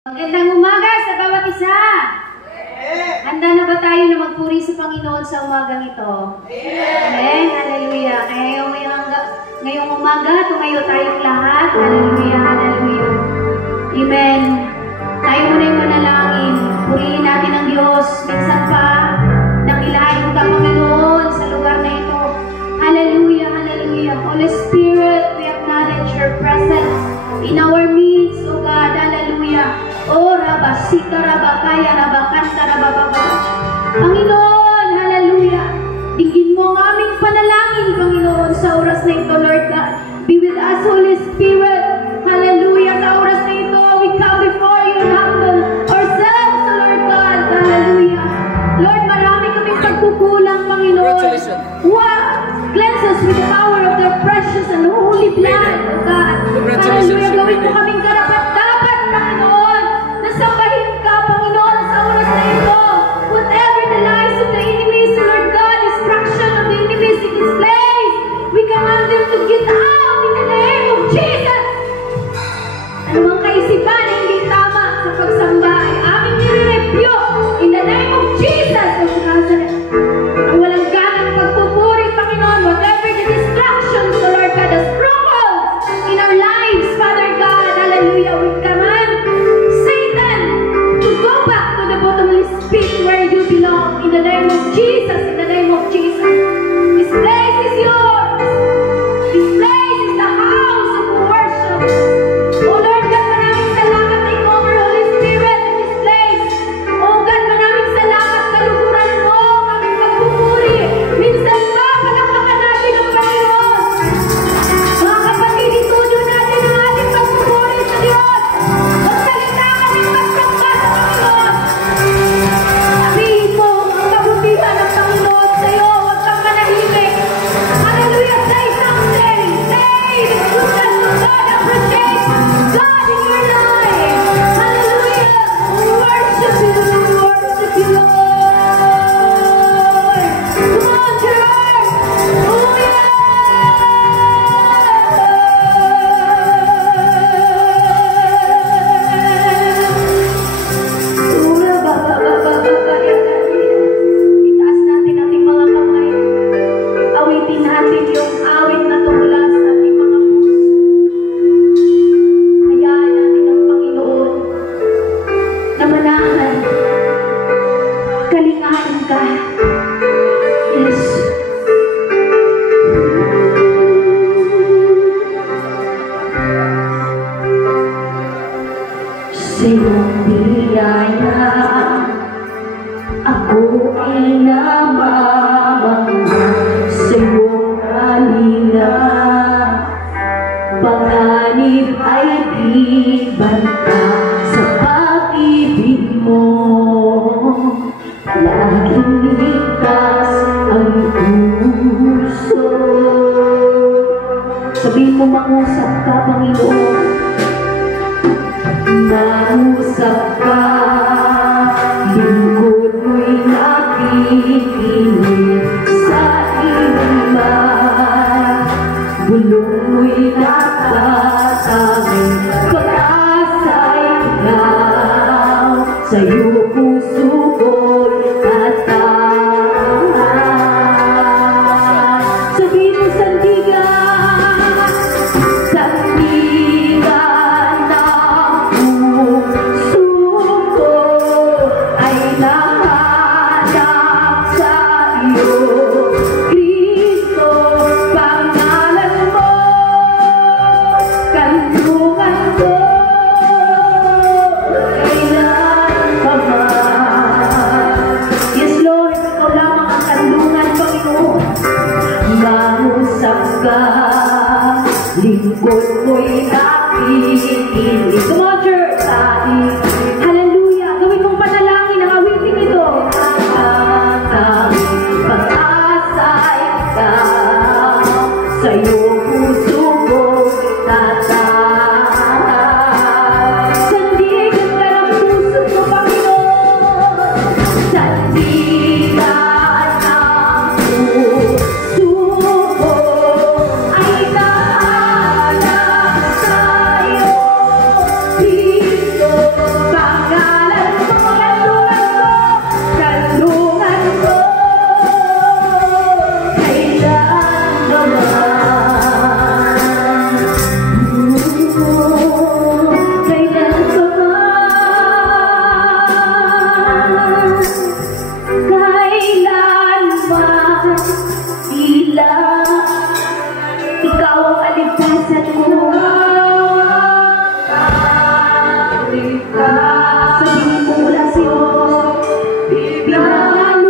Magandang umaga sa bawat isa. Handa na ba tayo na magpuri sa Panginoon sa umagang ito? Amen. Hallelujah. Kaya ngayong umaga, tumayo tayong lahat. Hallelujah. Hallelujah. Amen. Tayo muna yung manalangin. Purihin natin ang Diyos. Minsan pa, nakilain ka, Panginoon, sa lugar na ito. Hallelujah. Hallelujah. Holy Spirit, we acknowledge your presence in our midst, O God. Hallelujah. Oh, Rabasika, Rabakaya, Rabakanta, Rabababach. Panginoon, hallelujah. Dinggin mo ang aming panalangin, Panginoon, sa oras na ito, Lord God. Be with us, Holy Spirit. Hallelujah. Sa oras na ito, we come before you and humble ourselves, Lord God. Hallelujah. Lord, marami kaming pagkukulang, Panginoon. Wow! Cleanse us with the power of the precious and holy blood, O God. Hallelujah. Gawin mo kaming karapat-dapat, Panginoon. Nasambahin ka, Panginoon, sa oras na ito. Whatever the lies of the enemies, Lord God, destruction of the enemies in this place, we command them to get out in the name of Jesus. Anumang kaisipan na hindi tama sa pagsamba ay aming nire-rebuke in the name of Jesus of Nazareth. Ang walang ganang pagpupuri, Panginoon, whatever the distractions, Lord God, the struggles in our lives, Father God, hallelujah, we command Satan to go back to the bottomless pit where you belong in the name of Jesus, in the name of Jesus. This place is yours. This place is the house of worship. Oh Lord God, maraming salamat, take over, Holy Spirit, in this place. Oh God, maraming salamat, kaluguran mo, kaming pagpupuri. Minsan pa, palakpakan natin ang Panginoon. Mga kapatid, itudo natin ang ating pagpupuri sa Diyos. Magsalita kaming magsamba sa Panginoon. Sabihin mo ang kabutihan ng Panginoon sa iyo. Huwag kang manahimik. Hallelujah. Say something. Say the goodness of God. Appreciate God in your life. Hallelujah. We worship you. We worship you, Lord. Come on, church. Oh, yeah. Itaas natin ating mga kamay. Awitin natin yung awit na tumula sa ating mga puso. Hayaan natin ang Panginoon na manahan. Kalingain ka. Yes. Sa iyong biyaya, ako ay namamangha. Sa iyong kalinga, panganib ay di banta. Sa pag-ibig mo, laging ligtas ang puso. Sabihin mo, mangusap ka, Panginoon. Mangusap ka, lingkod mo'y nakikinig sa iba. Bulong mo'y nakatabing, pag-asa'y ikaw, sa'yo puso ko'y tataan. Sabihin mo, sandigan, sandigan ng puso ko ay nahanap sa iyo, Kristo, pangalan mo, kanlungan ko, kailanman. Yes, Lord, ikaw lamang ang kanlungan, Panginoon. Mangusap ka, lingkod mo'y nakikinig. Come on, church, hallelujah. Gawin mong panalangin ang awitin ito. Ang pag-asa'y ikaw, sa'yo puso ko tataan. Sandigan ka ng puso ko, Panginoon. Sandigan ng puso ko ay nahanap sa'yo, Kristo. Sabihin ko mula sa'yo, pinalungalot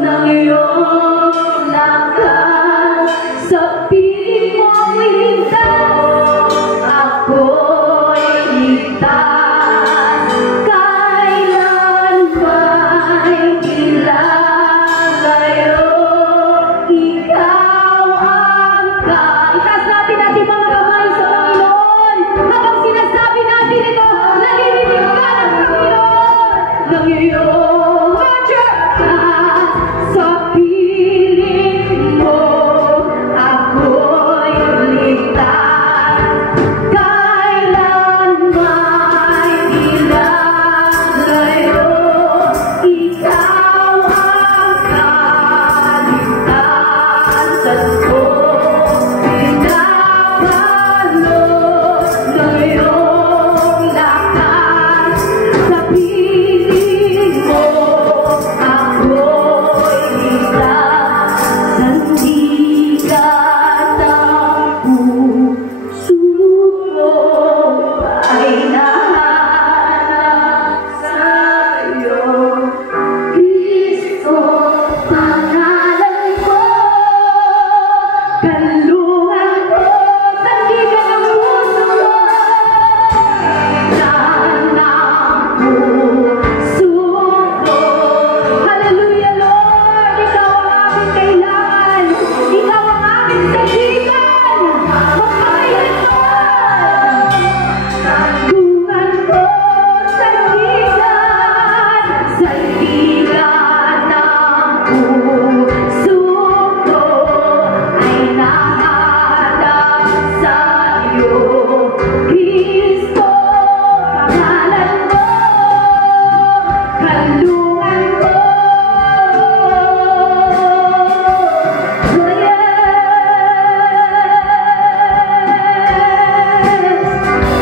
ng iyong lakas. Sa piling mo'y ligtas, ako'y ligtas. Kailan ba'y kilalayo? Ikaw ang itaas natin ating mga kamay sa Panginoon. Habang sinasabi natin ito, nalilinig ka ng Panginoon. Ng iyong lakas sa piling mo, ako'y ligtas. Kailan may ilalayo, ikaw ang kaligtasan ko. Pinabalot ng iyong lakas sa piling mo, ako'y ligtas. Sandigan ng puso ko ay nahanap sa'yo, Kristo, pangalan mo. Kalungan ko, sandigan ng puso ko, ng puso ko. Hallelujah, Lord! Ikaw ang aming kailangan. Ikaw ang aming sandigan. Magpakailanman. Kalungan ko, sandigan ng puso ko ay nahanap sa'yo, Kristo, pangalan mo. Kalungan ko,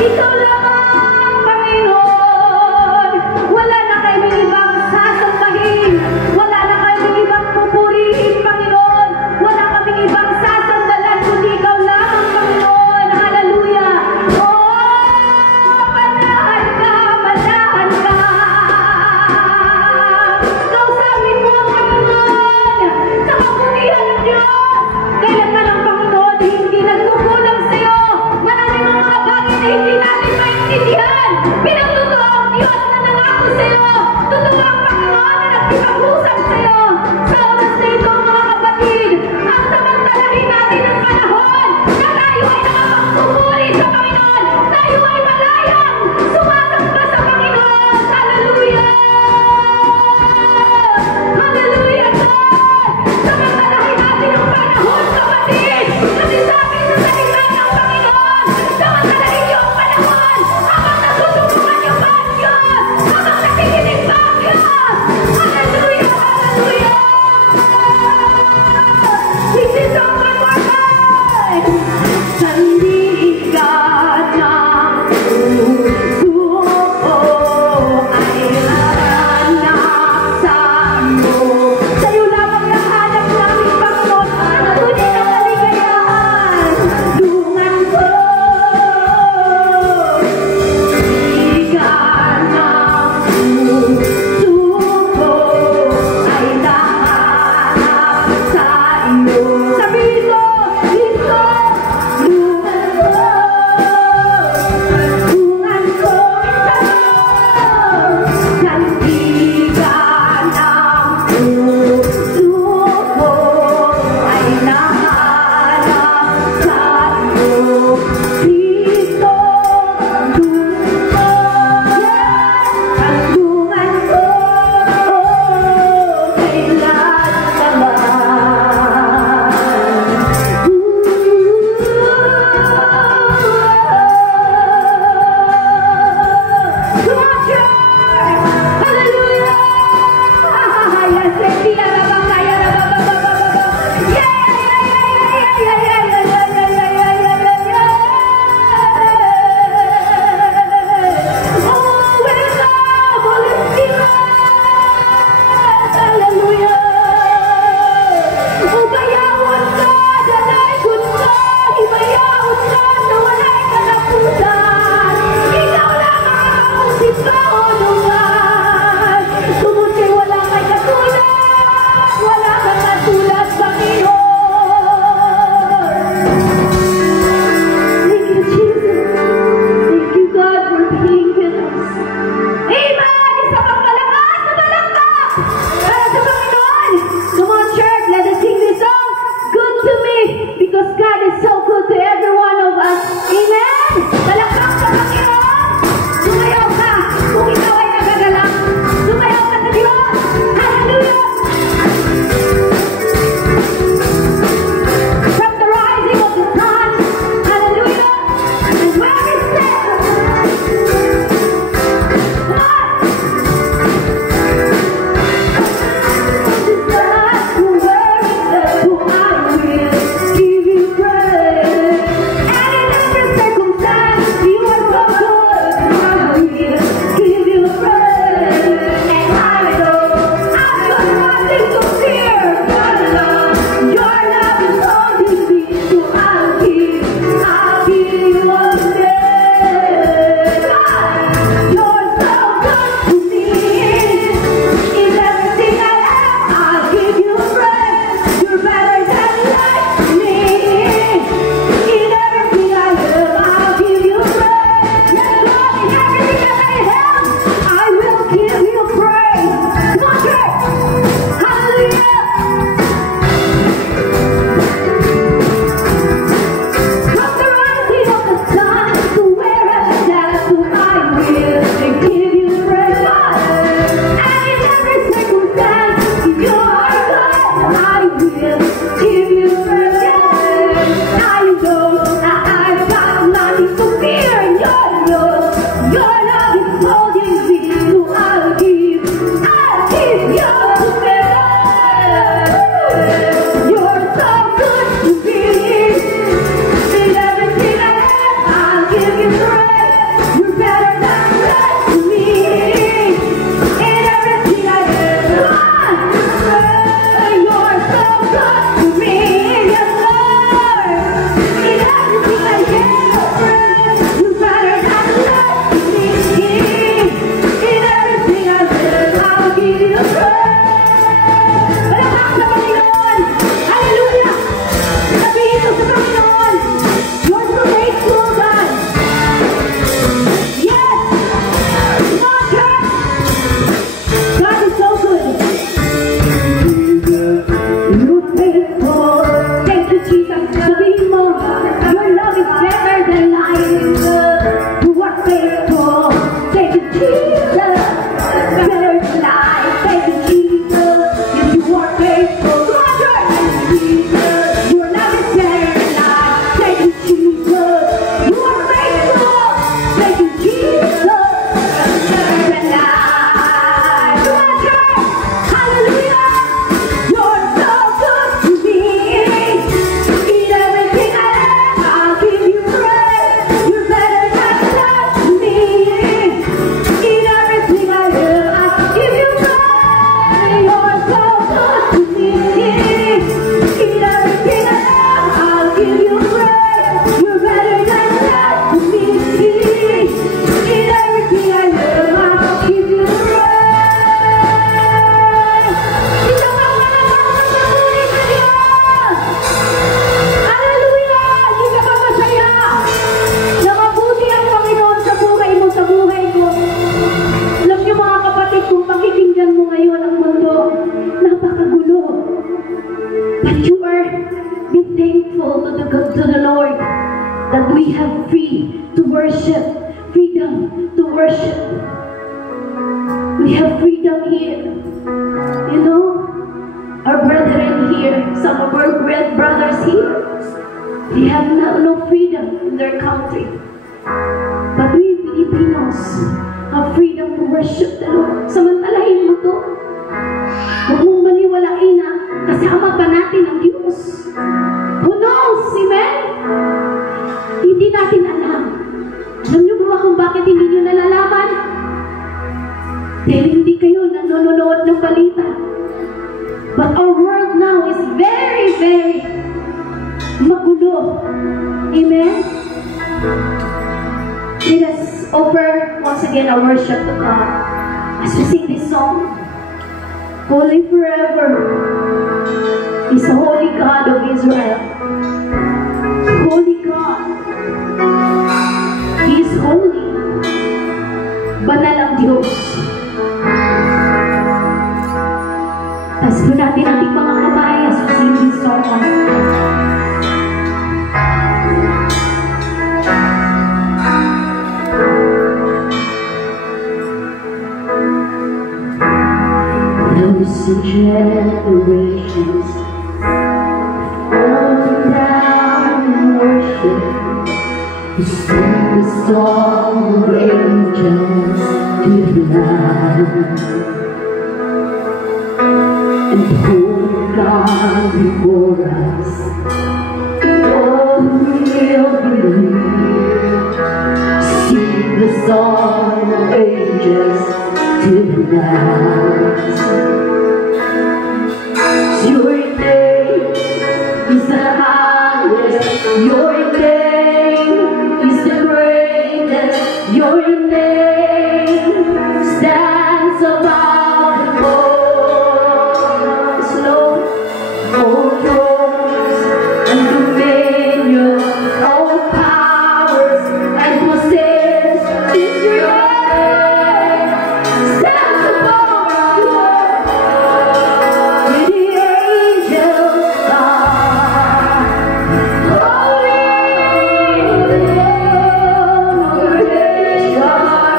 ikaw lang, Panginoon. Wala na kaming ibang sasambahin. Wala na kaming ibang pupurihin, Panginoon. Wala kaming ibang sasandalan, kundi ikaw lang, Panginoon. Hallelujah. Oh, manahan ka, manahan ka. Kausapin mo, Panginoon, sa kapurihan ng Diyos. Kailangan ang Panginoon hindi nagkukulang sa'yo. Maraming mga bagay na hindi natin maintindihan. Pinagtotoo ang Diyos na nangako sa'yo. Totoo ang Panginoon na nagkipag-usap sa'yo. Sa oras na ito, mga kapatid, ang samantalahin natin ang panahon na tayo ay nakapagpupuri sa Panginoon. Tayo ay malayang sumasamba sa Panginoon. Hallelujah! Hallelujah, God! Samantalahin natin ang panahon, kapatid. Kasi sabi sa salita ng Panginoon, samantalahin niyo ang panahon habang natutulungan niyo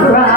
Right.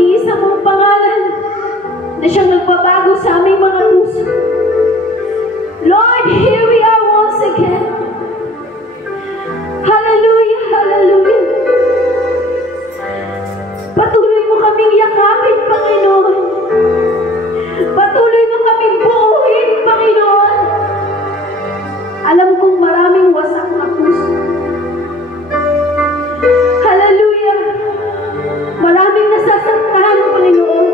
iisa mong pangalan na siyang nagbabago sa aming mga puso. Lord, here we are once again. Hallelujah, hallelujah. Patuloy mo kaming yakapin, Panginoon. Patuloy mo kaming buuin, Panginoon. Alam kong maraming wasak na puso. Hallelujah. Maraming nasasaktan, Panginoon.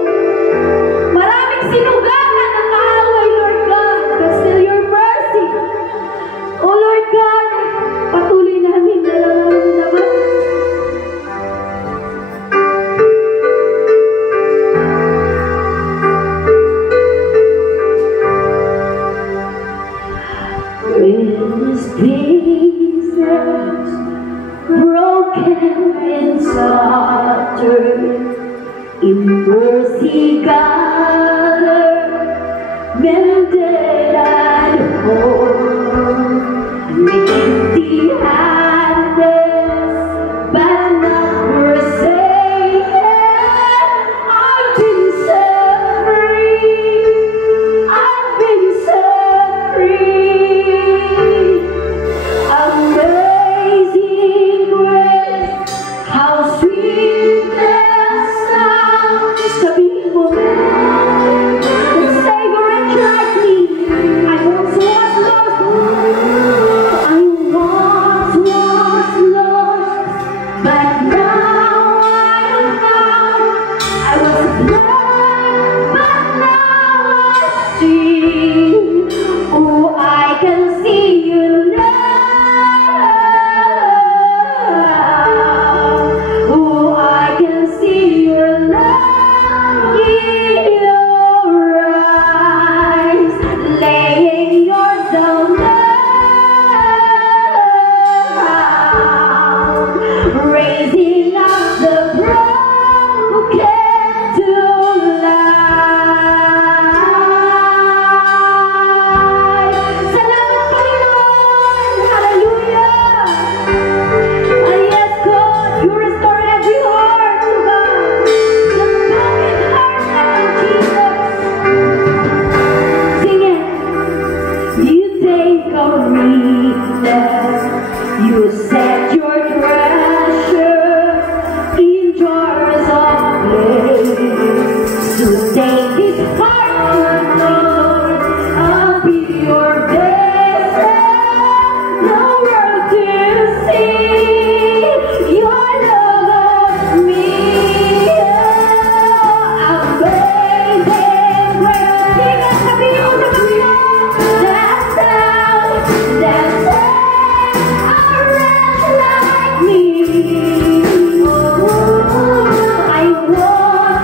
Maraming sinugatan ang kaaway, Lord God. But still your mercy. Oh Lord God, patuloy namin nararamdaman. With pieces broken and shattered, in mercy gathered, mended and whole, empty handed, but not forsaken. I've been set free. I've been set free. Amazing grace, how sweet the sound. Sabihin mo, the Savior like me. I once was lost. I once was lost, but now I am found. I was blind, but now I see. Oh, I can see you now. Oh, I can see your love in your eyes, laying yourself down, raising up the broken to life. Salamat, Panginoon! Hallelujah! Yes, God, you restore every heart, oh God. The broken heart, Lord Jesus. Sing it. You take our weakness, you set your treasure in jars of clay. To take this heart, Lord, I'll be your vessel. The world to see your love of me. Amazing grace. Sing it, sabihin mo sa kanila. That sound, that sound, a wretch like me. I once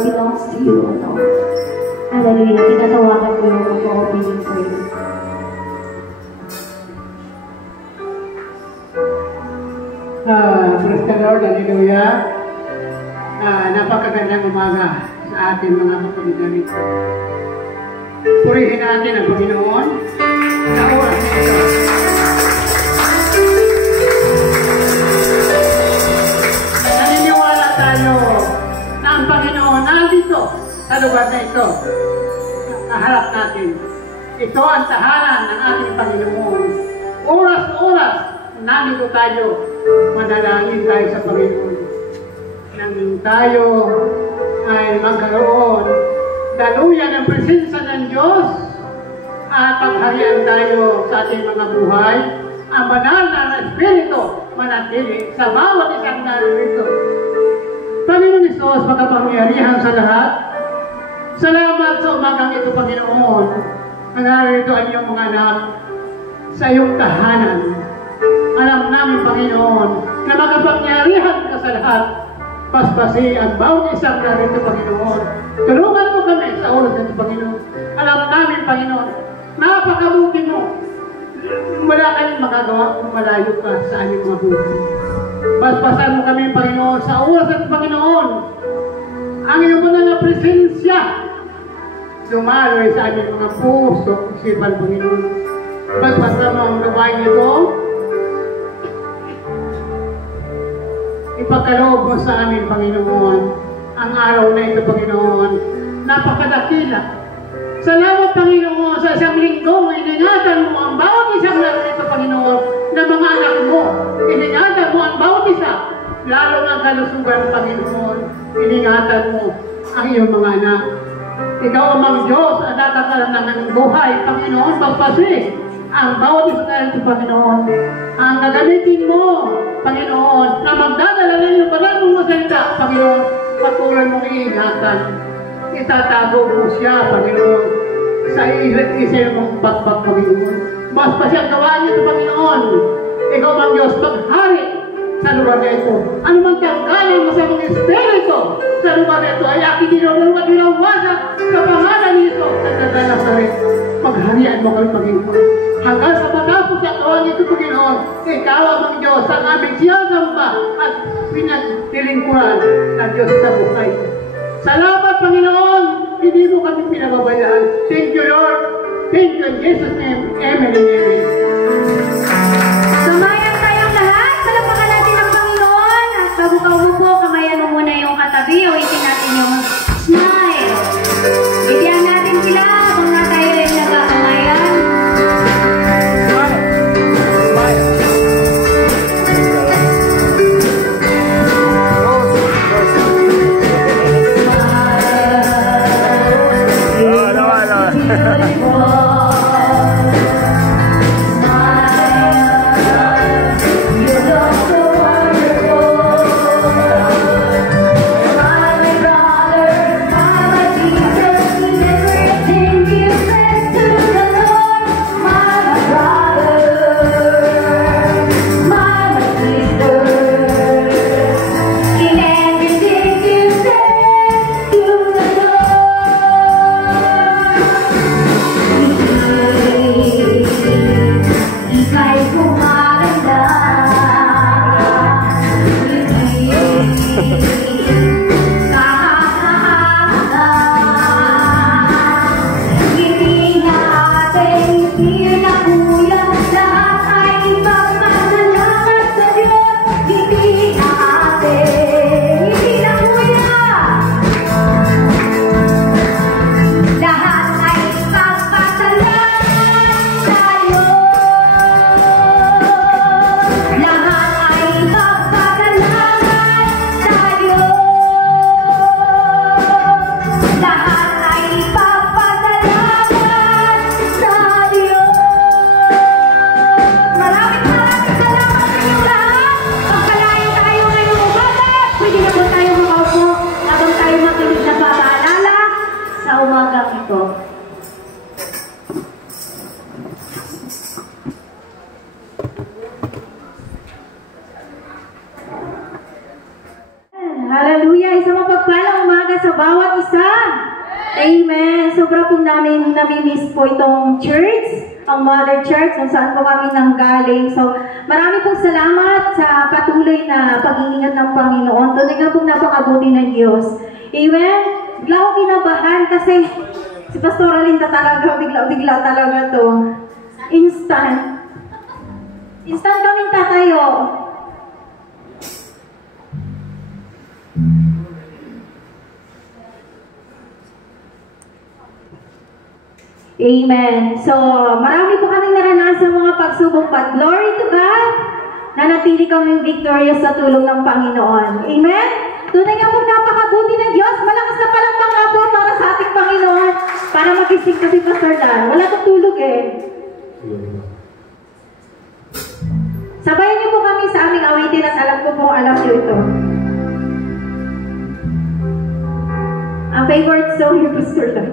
belongs to you alone. Hallelujah. Tinatawagan ko yung mag-opening prayer. Praise the Lord. Hallelujah. Napakagandang umaga sa ating mga kapatid na rito. Purihin natin ang Panginoon sa oras na ito. Naniniwala tayo na ang Panginoon nandito sa lugar na ito. Kaharap natin. Ito ang tahanan ng ating Panginoon. Oras-oras nandito tayo. Manalangin tayo sa Panginoon. Nang tayo ay magkaroon daluyan ng presensya ng Diyos at pagharian tayo sa ating mga buhay, ang banal na Espiritu manatili sa bawat isang narito. Panginoon Isus, makapangyarihan sa lahat, salamat sa umagang ito, Panginoon, na narito ang iyong mga anak sa iyong tahanan. Alam namin, Panginoon, na makapangyarihan ka sa lahat. Paspasi ang bawat isang narito, Panginoon. Tulungan mo kami sa oras nito, Panginoon. Alam namin, Panginoon, napakabuti mo. Wala kayong magagawa kung malayo ka sa aming mga buhay. Paspasan mo kami, Panginoon, sa oras nito, Panginoon. Ang iyong mga na presensya lumaloy sa aming mga puso, isipan, Panginoon. Paspasan mo ang gawain nito. Ipagkaloob mo sa amin, Panginoon, ang araw na ito, Panginoon. Napakadakila. Salamat, Panginoon, sa isang linggo, iningatan mo ang bawat isang laro nito, Panginoon, na mga anak mo. Iningatan mo ang bawat isa, lalo ng kalusugan, Panginoon. Iningatan mo ang iyong mga anak. Ikaw, amang Diyos, at natakalan ng buhay, Panginoon, pagpasi ang bawat isa na ito, Panginoon. Ang gagamitin mo, Panginoon, na magdadala ng iyong banal mong masalita, Panginoon, patuloy mong iingatan. Itatago mo siya, Panginoon, sa isa mong bakbak, Panginoon. Mas pa siyang gawaan niyo ito, Panginoon. Ikaw, mang Diyos, maghari sa lugar na ito. Ano mang tanggalin mo sa mga espiritu sa lugar na ito, ay aking dinulungan dinawasan sa pangalan nito at nadala sa rin. Magharian mo kami, Panginoon. Hanggang sa matapos ang gawang ito, Panginoon, ikaw ang Diyos, ang aming siyasamba at pinagtilingkuran ng Diyos sa buhay. Salamat, Panginoon! Hindi mo kami pinababayaan. Thank you, Lord. Thank you in Jesus' name. Amen and amen. Sumayan tayong lahat. Palapakan natin ang Panginoon. At bago ka umupo, kamayan mo muna yung katabi. Uwitin natin yung smile. Bigyan natin sila kung na tayo rin nagkakamayan. sa bawat isa. Amen. Sobra po namin nami-miss po itong church, ang Mother Church, kung saan po kami nanggaling. So, marami pong salamat sa patuloy na pag-iingat ng Panginoon. Tunay nga pong napakabuti ng Diyos. Amen. Bigla akong kinabahan kasi si Pastora Linda talaga, bigla talaga to. Instant. Instant kaming tatayo. Amen. So, marami po kaming naranasan mga pagsubok, but glory to God, nanatili kami victorious sa tulong ng Panginoon. Amen? Tunay nga po napakabuti ng Diyos. Malakas na palakpak nga po para sa ating Panginoon, para magising kasi Pastor Dan. Wala tutulog eh. Sabayan niyo po kami sa aming awitin at alam ko po alam niyo ito. Ang favorite song ni Pastor Dan.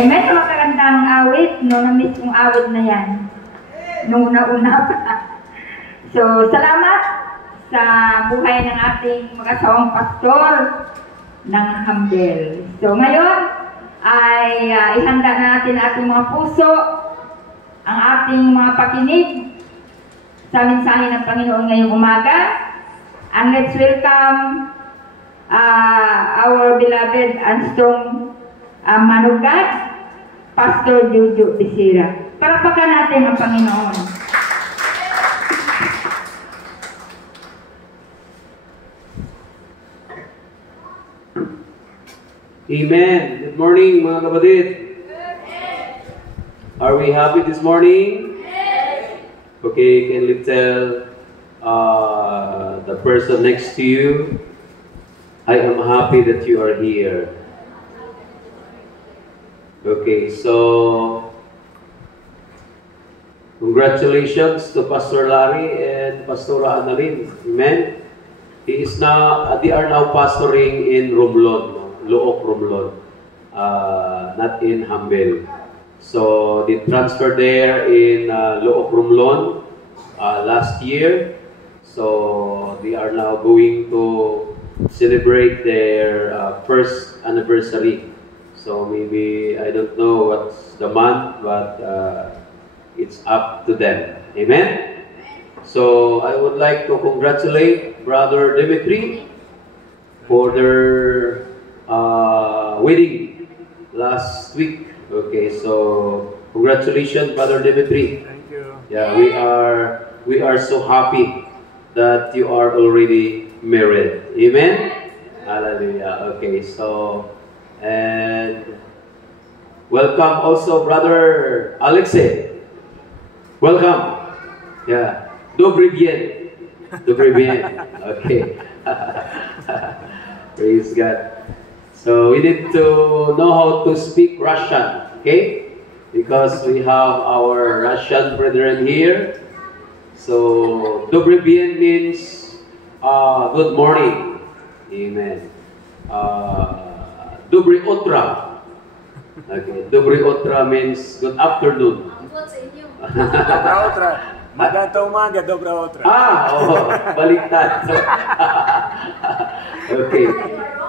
Medyo makagandang awit, no, na mismong awit na yan. Nung una pa. So, salamat sa buhay ng ating mag-asawang pastor ng Hambel. So, ngayon ay ihanda natin ating mga puso, ang ating mga pakinig sa mensahe ng Panginoon ngayong umaga. And let's welcome our beloved and strong man of God, Pastor Jojo Bisira. Palakpakan natin ang Panginoon. Amen. Good morning, mga kapatid. Are we happy this morning? Okay, can you tell the person next to you, I am happy that you are here. Okay, so congratulations to Pastor Larry and Pastora Annalyn. Amen. They are now pastoring in Romblon, Look Romblon, not in Hambel. So they transferred there in Look Romblon last year. So they are now going to celebrate their first anniversary. So maybe, I don't know what's the month, but it's up to them. Amen? So I would like to congratulate Brother Dimitri for their wedding last week. Okay, so congratulations, Brother Dimitri. Thank you. Yeah, we are so happy that you are already married. Amen? Hallelujah. Okay, so, and welcome also Brother Alexei. Welcome. Yeah. Dobry bien. Dobry bien. Okay. Praise God. So we need to know how to speak Russian, okay? Because we have our Russian brethren here. So, Dobry bien means good morning. Amen. Dobry utra. Okay. Dobry utra means good afternoon. Dobra otra. Magandang umaga, dobra otra. Oh, baliktad. Okay.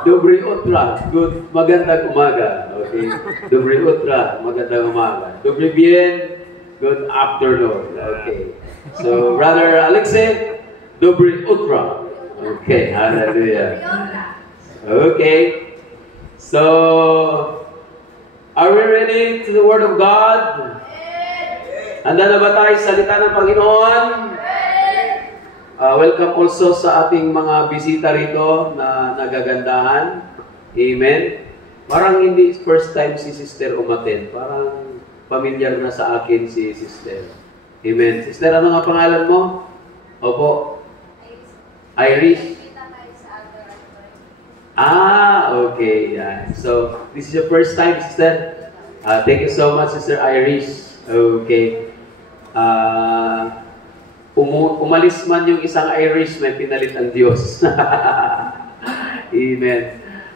Dobry utra, good magandang umaga. Okay. Dobry utra, magandang umaga. Dobry bien, good afternoon. Okay. So, Brother Alexei, Dobry utra. Okay, hallelujah. Okay. So, are we ready to the Word of God? Handa na ba tayo sa salita ng Panginoon? Welcome also sa ating mga bisita rito na nagagandahan. Amen. Parang hindi first time si Sister umaten. Parang familiar na sa akin si Sister. Amen. Sister, ano nga pangalan mo? Opo. Irish. Okay. Yeah. So, this is your first time, Sister? Thank you so much, Sister Irish. Okay. Umalis man yung isang Irish, may pinalit ang Diyos. Amen.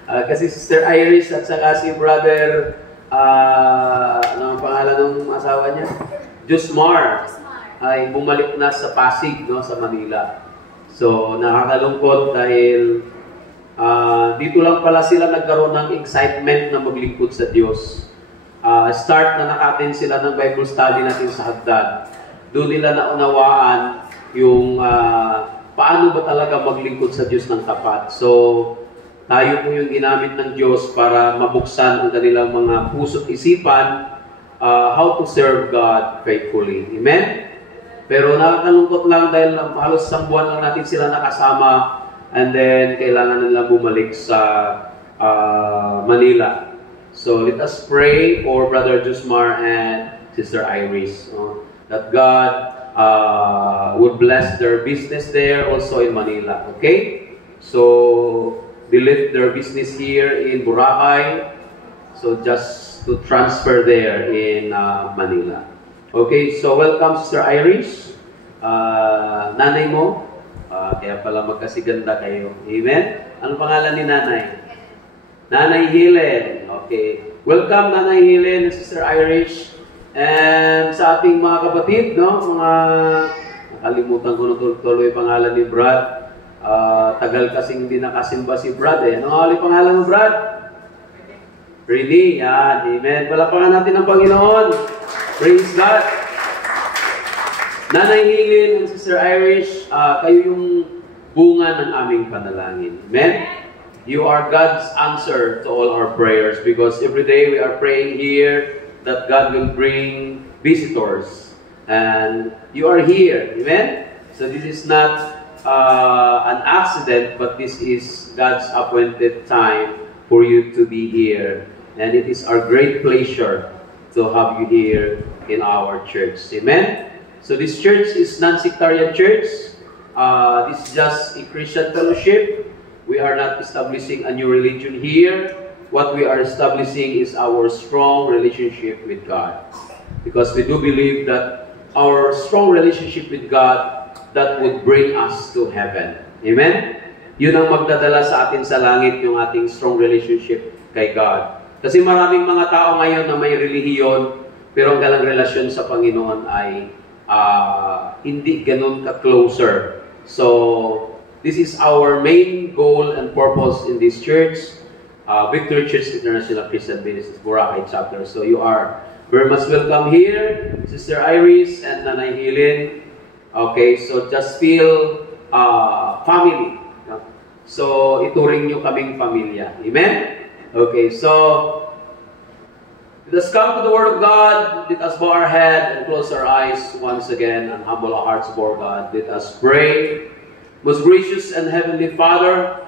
Kasi Sister Irish at saka si Brother, ano ang pangalan ng asawa niya? Jusmar, ay bumalik na sa Pasig, no, sa Manila. So, nakakalungkot dahil dito lang pala sila nagkaroon ng excitement na maglingkod sa Diyos. Start na nakatin sila ng Bible study natin sa hagdan. Doon nila naunawaan yung paano ba talaga maglingkod sa Diyos ng tapat. So, tayo po yung ginamit ng Diyos para mabuksan ang kanilang mga puso't isipan how to serve God faithfully. Amen? Pero nakakalungkot lang dahil halos isang buwan lang natin sila nakasama and then kailangan nila bumalik sa Manila. So let us pray for Brother Jusmar and Sister Iris, that God would bless their business there also in Manila. Okay? So they left their business here in Boracay, so just to transfer there in Manila. Okay, so welcome Sister Iris. Nanay mo, kaya pala magkasiganda kayo. Amen? Anong pangalan ni nanay? Nanay Helen. Okay. Welcome Nanay Helen, Sister Irish. And sa ating mga kapatid, no? Mga nakalimutan ko na tuloy pangalan ni Brad. Tagal kasing hindi nakasimba si Brad eh. Ano nga ulit pangalan mo, Brad? Really? Yan. Amen. Palapakan natin ang Panginoon. Praise God. Nanay Helen and Sister Irish, kayo yung bunga ng aming panalangin. Amen? You are God's answer to all our prayers because every day we are praying here that God will bring visitors. And you are here. Amen? So this is not an accident, but this is God's appointed time for you to be here. And it is our great pleasure to have you here in our church. Amen? So this church is non-sectarian church. This is just a Christian fellowship. We are not establishing a new religion here. What we are establishing is our strong relationship with God. Because we do believe that our strong relationship with God, that would bring us to heaven. Amen? Yun ang magdadala sa atin sa langit, yung ating strong relationship kay God. Kasi maraming mga tao ngayon na may relihiyon, pero ang galang relasyon sa Panginoon ay hindi ganun ka-closer. So, this is our main goal and purpose in this church, Victory Church International Christian Ministries, Boracay Chapter. So, you are very much welcome here, Sister Iris and Nanay Helen. Okay, so just feel family. So, ituring nyo kaming pamilya. Amen? Okay, so let us come to the Word of God. Let us bow our head and close our eyes once again and humble our hearts before God. Let us pray. Most gracious and heavenly Father,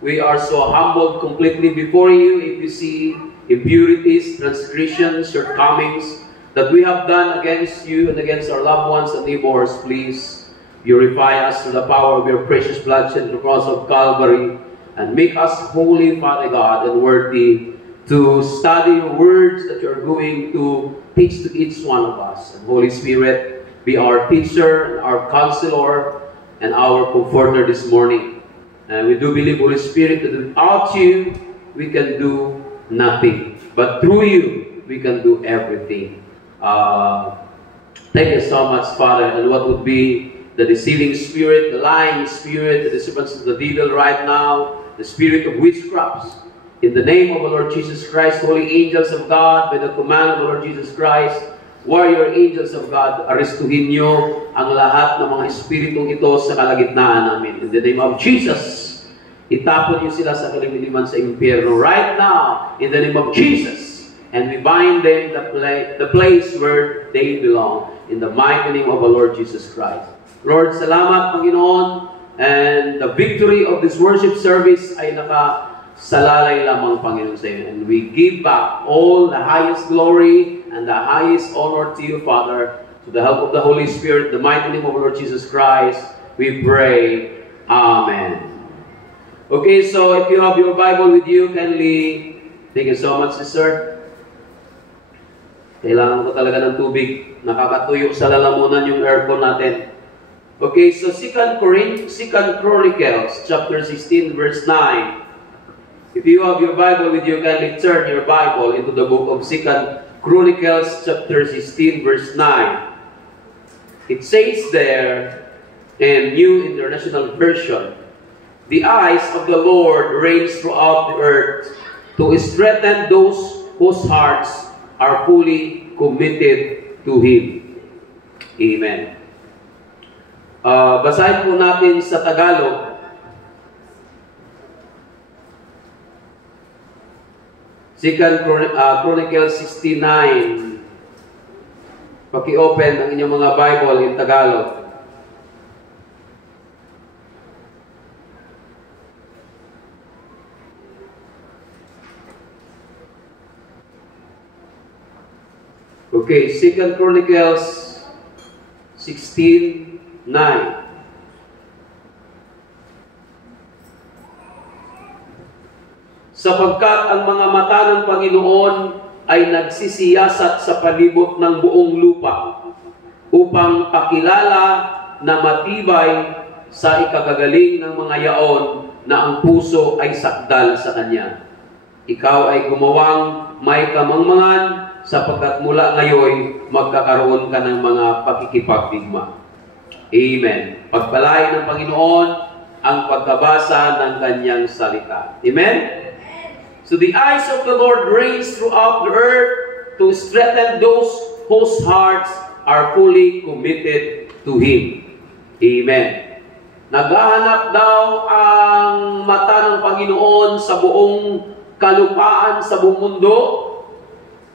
we are so humbled completely before you. If you see impurities, transgressions, shortcomings that we have done against you and against our loved ones and neighbors, please purify us through the power of your precious blood shed on the cross of Calvary and make us holy, Father God, and worthy to study your words that you're going to teach to each one of us. And Holy Spirit, be our teacher and our counselor and our comforter this morning. And we do believe, Holy Spirit, that without you, we can do nothing. But through you, we can do everything. Thank you so much, Father. And what would be the deceiving spirit, the lying spirit, the disturbance of the devil right now, the spirit of witchcrafts. In the name of the Lord Jesus Christ, holy angels of God, by the command of the Lord Jesus Christ, warrior angels of God, aristuhin nyo ang lahat ng mga espiritong ito sa kalagitnaan namin. In the name of Jesus, itapon nyo sila sa kalimiliman sa impyerno right now, in the name of Jesus. And we bind them the place where they belong, in the mighty name of the Lord Jesus Christ. Lord, salamat, Panginoon, and the victory of this worship service ay nakasalalay lamang, Panginoon, sa iyo. And we give back all the highest glory and the highest honor to you, Father, to the help of the Holy Spirit, the mighty name of the Lord Jesus Christ, we pray. Amen. Okay, so if you have your Bible with you, kindly, thank you so much, sister. Kailangan ko talaga ng tubig. Nakakatuyo sa lalamunan yung aircon natin. Okay, so 2 Chronicles, chapter 16, verse 9. If you have your Bible with you, kindly turn your Bible into the book of 2 Chronicles, chapter 16, verse 9. It says there, in New International Version, the eyes of the Lord range throughout the earth to strengthen those whose hearts are fully committed to Him. Amen. Basahin po natin sa Tagalog. 2 Chronicles 69. Paki-open ang inyong mga Bible in Tagalog. Okay, 2 Chronicles 16:9. Sapagkat ang mga mata ng Panginoon ay nagsisiyasat sa palibot ng buong lupa upang pakilala na matibay sa ikagagaling ng mga yaon na ang puso ay sakdal sa Kanya. Ikaw ay gumawang may kamangmangan sapagkat mula ngayon magkakaroon ka ng mga pakikipagdigma. Amen. Pagpalain ng Panginoon ang pagkabasa ng Kanyang salita. Amen? So the eyes of the Lord range throughout the earth to strengthen those whose hearts are fully committed to Him. Amen. Naghahanap daw ang mata ng Panginoon sa buong kalupaan, sa buong mundo,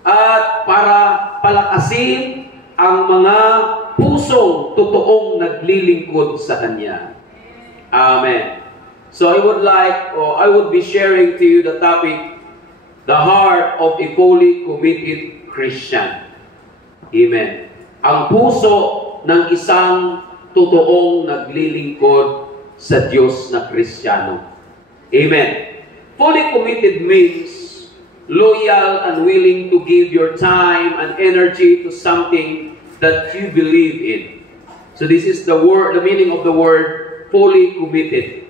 at para palakasin ang mga pusong totoong naglilingkod sa Kanya. Amen. So I would be sharing to you the topic, the heart of a fully committed Christian. Amen. Ang puso ng isang totoong naglilingkod sa Diyos na Kristiyano. Amen. Fully committed means loyal and willing to give your time and energy to something that you believe in. So this is the meaning of the word fully committed.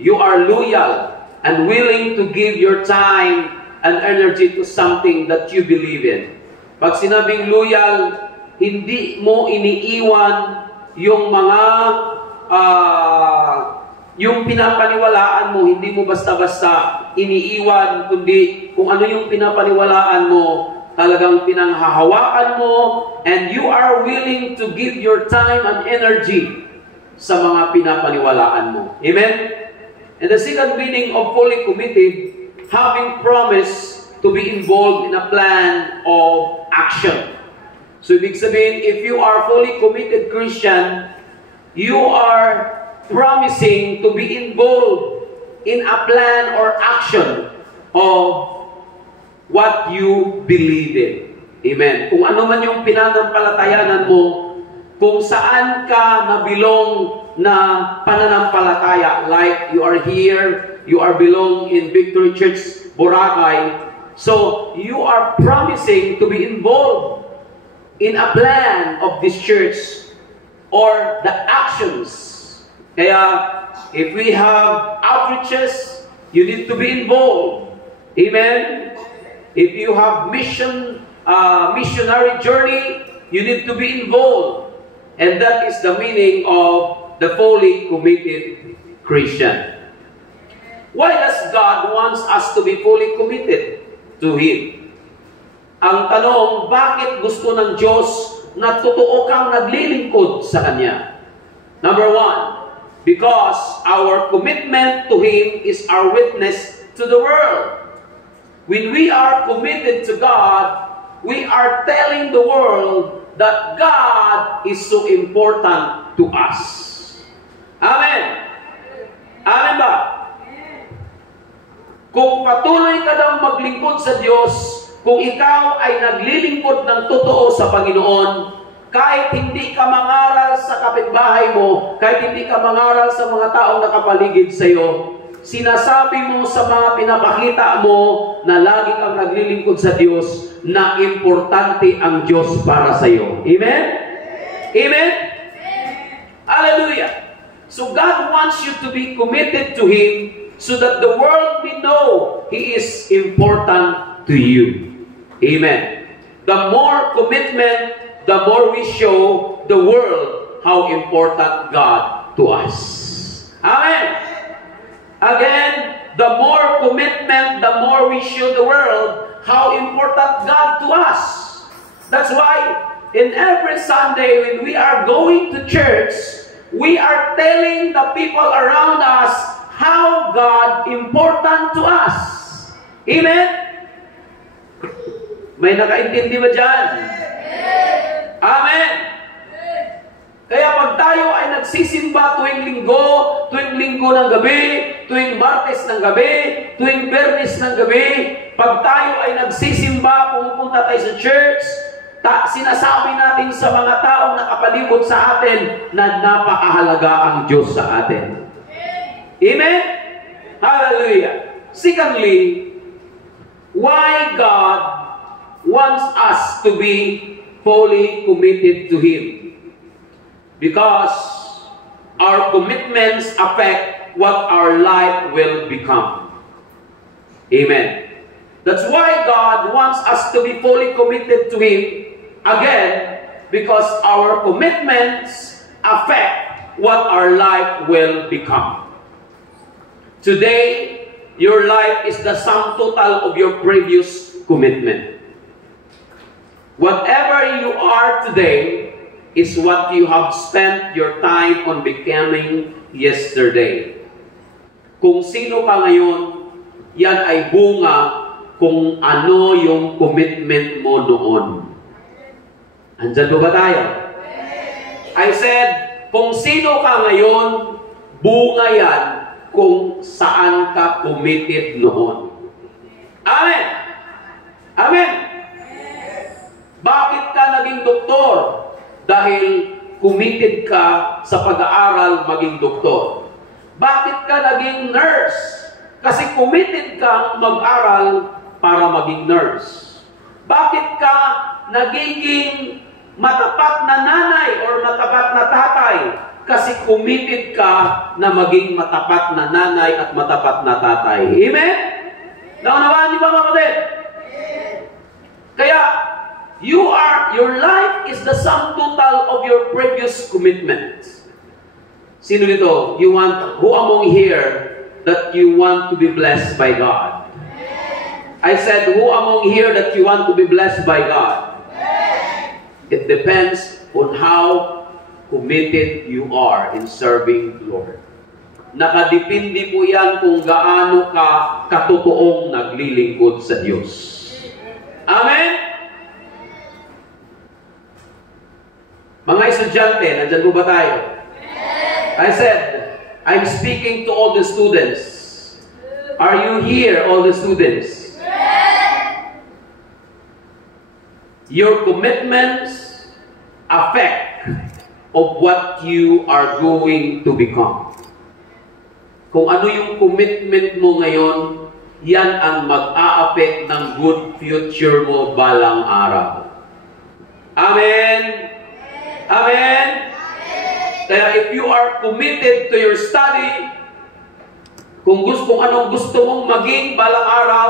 You are loyal and willing to give your time and energy to something that you believe in. Pag sinabing loyal, hindi mo iniiwan yung mga yung pinapaniwalaan mo, hindi mo basta-basta iniiwan, kundi kung ano yung pinapaniwalaan mo, talagang pinanghahawakan mo, and you are willing to give your time and energy sa mga pinapaniwalaan mo. Amen? And the second meaning of fully committed, having promised to be involved in a plan of action. So, ibig sabihin, if you are fully committed Christian, you are promising to be involved in a plan or action of what you believe in. Amen. Kung ano man yung pinanampalatayanan mo, kung saan ka nabilong na pananampalataya, like you are here, you are belong in Victory Church, Boracay, so you are promising to be involved in a plan of this church or the actions. Kaya, if we have outreaches, you need to be involved. Amen? If you have missionary journey, you need to be involved. And that is the meaning of the fully committed Christian. Why does God wants us to be fully committed to Him? Ang tanong, bakit gusto ng Diyos na totoo kang naglilingkod sa Kanya? Number one, because our commitment to Him is our witness to the world. When we are committed to God, we are telling the world that God is so important to us. Amen? Amen ba? Kung patuloy ka daw maglingkod sa Diyos, kung ikaw ay naglilingkod ng totoo sa Panginoon, kahit hindi ka mangaral sa kapitbahay mo, kahit hindi ka mangaral sa mga taong nakapaligid sa iyo, sinasabi mo sa mga pinapakita mo na lagi kang naglilingkod sa Diyos, na importante ang Diyos para sa iyo. Amen? Amen? Hallelujah! So God wants you to be committed to Him so that the world will know He is important to you. Amen. The more commitment, the more we show the world how important God to us. Amen. Again, the more commitment, the more we show the world how important God to us. That's why in every Sunday when we are going to church, we are telling the people around us how God important to us. Amen? May nakaintindi ba dyan? Amen! Kaya pag tayo ay nagsisimba tuwing linggo ng gabi, tuwing Martes ng gabi, tuwing Biyernes ng gabi, pag tayo ay nagsisimba, pumupunta tayo sa church, sinasabi natin sa mga taong nakapalibot sa atin na napakahalaga ang Diyos sa atin. Amen? Hallelujah! Secondly, why God wants us to be fully committed to Him? Because our commitments affect what our life will become. Amen. That's why God wants us to be fully committed to Him. Again, because our commitments affect what our life will become. Today, your life is the sum total of your previous commitment. Whatever you are today is what you have spent your time on becoming yesterday. Kung sino ka ngayon, yan ay bunga kung ano yung commitment mo noon. Andyan ba tayo? I said, kung sino ka ngayon, bunga yan kung saan ka committed noon. Amen! Amen! Bakit ka naging doktor? Dahil committed ka sa pag-aaral maging doktor. Bakit ka naging nurse? Kasi committed kang mag-aral para maging nurse. Bakit ka nagiging matapat na nanay or matapat na tatay? Kasi committed ka na maging matapat na nanay at matapat na tatay. Amen? Naunawaan niyo ba, mga kapatid? Kaya, your life is the sum total of your previous commitment. Sino dito? Who among here that you want to be blessed by God? I said, who among here that you want to be blessed by God? It depends on how committed you are in serving the Lord. Nakadepende po yan kung gaano ka katotoong naglilingkod sa Diyos. Amen? Mga estudyante, nandyan po ba tayo? I said, I'm speaking to all the students. Are you here, all the students? Your commitments affect of what you are going to become. Kung ano yung commitment mo ngayon, yan ang mag-a-affect ng good future mo balang araw. Amen? Amen? Kaya if you are committed to your study, kung anong gusto mong maging balang araw,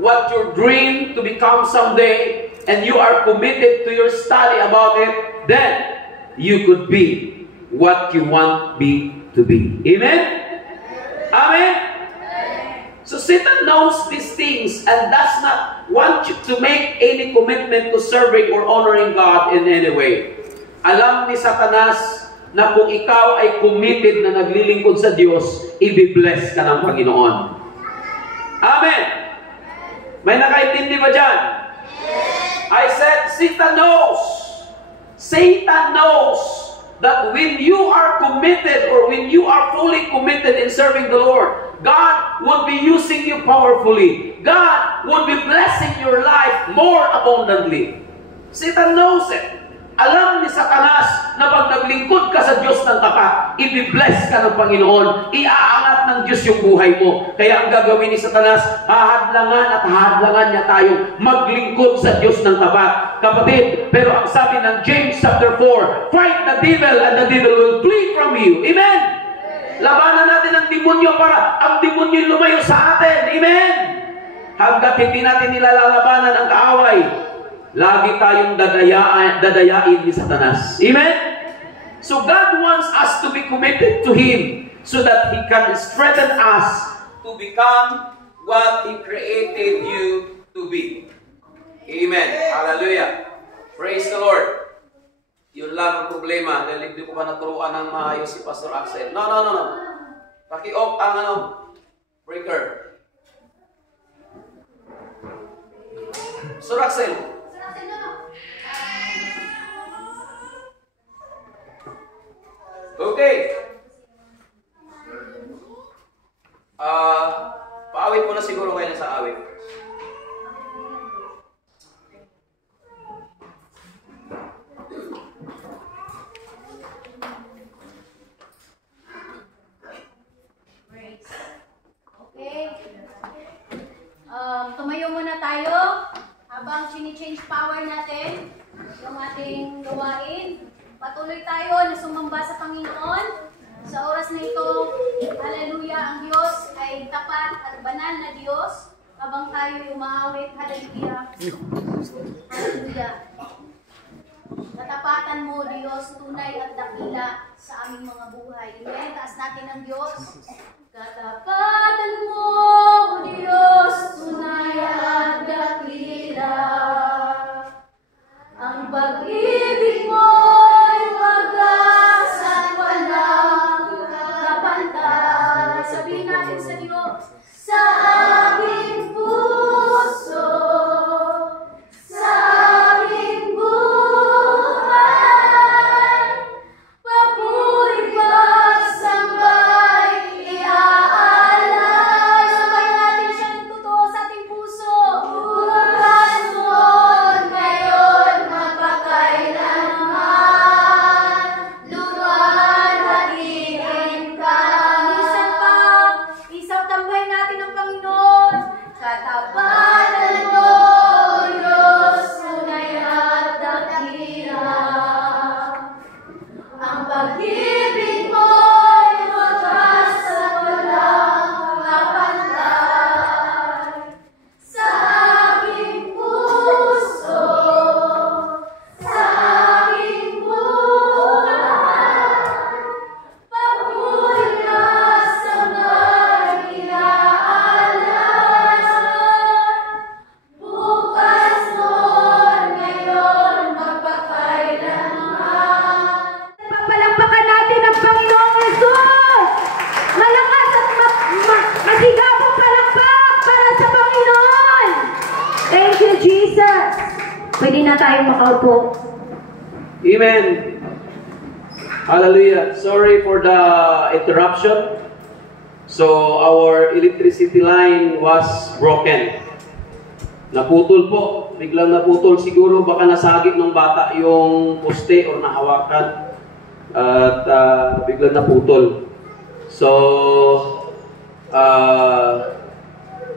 what your dream to become someday, and you are committed to your study about it, then you could be what you want to be. Amen? Amen? So Satan knows these things and does not want you to make any commitment to serving or honoring God in any way. Alam ni Satanas na kung ikaw ay committed na naglilingkod sa Diyos, i-bless ka ng Panginoon. Amen? May nakaintindi ba dyan? I said, Satan knows that when you are committed or when you are fully committed in serving the Lord, God will be using you powerfully. God will be blessing your life more abundantly. Satan knows it. Alam ni Satanas na pag naglingkod ka sa Diyos ng tapat, i-bless ka ng Panginoon, iaangat ng Diyos yung buhay mo. Kaya ang gagawin ni Satanas, hahadlangan niya tayong maglingkod sa Diyos ng tapat. Kapatid, pero ang sabi ng James chapter 4, fight the devil and the devil will flee from you. Amen? Labanan natin ang demonyo para ang demonyo lumayo sa atin. Amen? Hanggat hindi natin nilalalabanan ang kaaway, lagi tayong dadayain ni Satanas. Amen? So God wants us to be committed to Him so that He can strengthen us to become what He created you to be. Amen. Hallelujah. Praise the Lord. Yun lang ang problema dahil hindi ko pa naturuan ng maayos si Pastor Axel. No. Paki-off ang breaker. Pastor Axel. Okay. Paawit mo na siguro kayo sa awit. Okay. Tumayo muna tayo habang chini-change power natin yung ating gawain. Patuloy tayo na sumamba sa Panginoon. Sa oras na ito, hallelujah, ang Diyos ay tapat at banal na Diyos. Habang tayo umaawit, hallelujah. Hallelujah. Katapatan mo, Diyos, tunay at dakila sa aming mga buhay. Amen. Taas natin ang Diyos. Katapatan mo, Diyos, tunay at dakila. Ang pag-ibig mo'y Pwede na tayong makaupo. Amen. Hallelujah. Sorry for the interruption. So, our electricity line was broken. Naputol po. Biglang naputol. Siguro baka nasagit ng bata yung poste or nahawakan. At biglang naputol. So,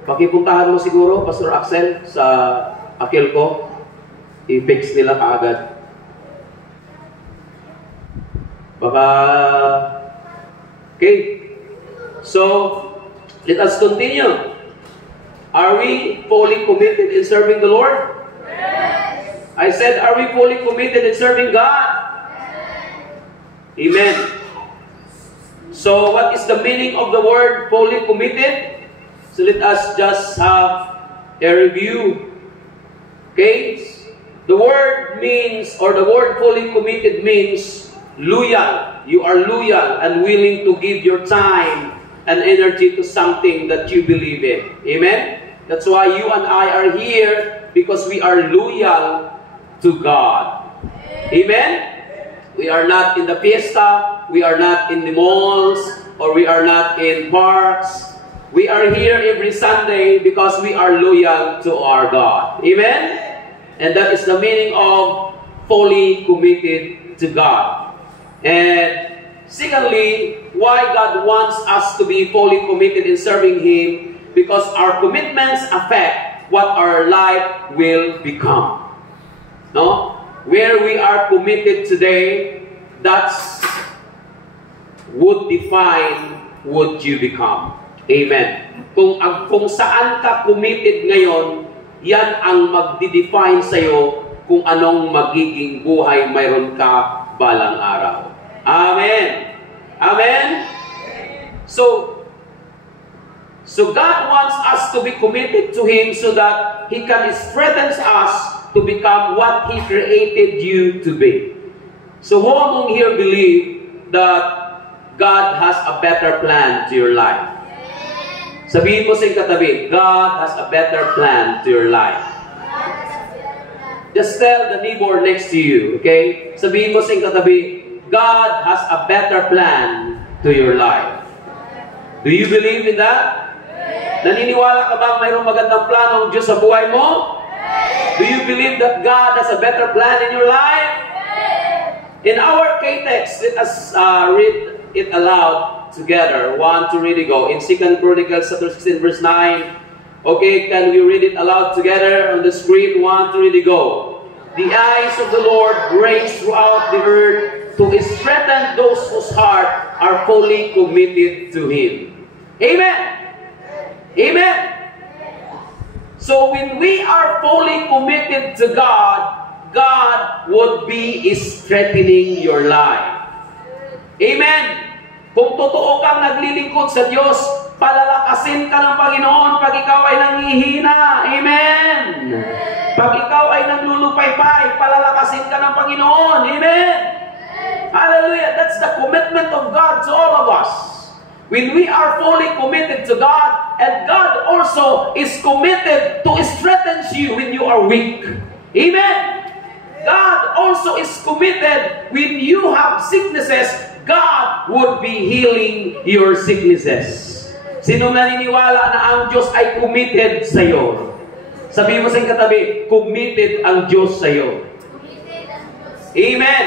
pakipuntahan mo siguro, Pastor Axel, sa akil ko. I-fix nila kaagad. Baka, okay. So, let us continue. Are we fully committed in serving the Lord? Yes. I said, are we fully committed in serving God? Yes. Amen. So, what is the meaning of the word fully committed? So, let us just have a review. Okay? The word means, or the word fully committed means loyal. You are loyal and willing to give your time and energy to something that you believe in. Amen? That's why you and I are here, because we are loyal to God. Amen? We are not in the fiesta, we are not in the malls, or we are not in parks. We are here every Sunday because we are loyal to our God. Amen? And that is the meaning of fully committed to God. And secondly, why God wants us to be fully committed in serving Him, because our commitments affect what our life will become. No? Where we are committed today, that's would define what you become. Amen. Kung saan ka committed ngayon, yan ang magdi-define sa'yo kung anong magiging buhay mayroon ka balang araw. Amen. Amen. So God wants us to be committed to Him so that He can strengthen us to become what He created you to be. So who among here believe that God has a better plan to your life? Sabihin mo sa iyong katabi, God has a better plan to your life. Just tell the neighbor next to you, okay? Sabihin mo sa iyong katabi, God has a better plan to your life. Do you believe in that? Naniniwala ka ba mayroong magandang plano ng Diyos sa buhay mo? Do you believe that God has a better plan in your life? In our K-text, let us read it aloud together. 1, 2, ready, go. In 2 Chronicles chapter 16, verse 9. Okay, can we read it aloud together on the screen? 1, 2, ready, go. The eyes of the Lord range throughout the earth to strengthen those whose heart are fully committed to Him. Amen. Amen. So when we are fully committed to God, God would be strengthening your life. Amen. Kung totoo kang naglilingkod sa Diyos, palalakasin ka ng Panginoon pag ikaw ay nanghihina. Amen. Pag ikaw ay naglulupaypay, palalakasin ka ng Panginoon. Amen. Hallelujah. That's the commitment of God to all of us. When we are fully committed to God, and God also is committed to strengthen you when you are weak. Amen. God also is committed when you have sicknesses, God would be healing your sicknesses. Sino naniniwala na ang Diyos ay committed sa iyo? Sabihin mo sa iyong katabi, committed ang Diyos sa iyo. Amen.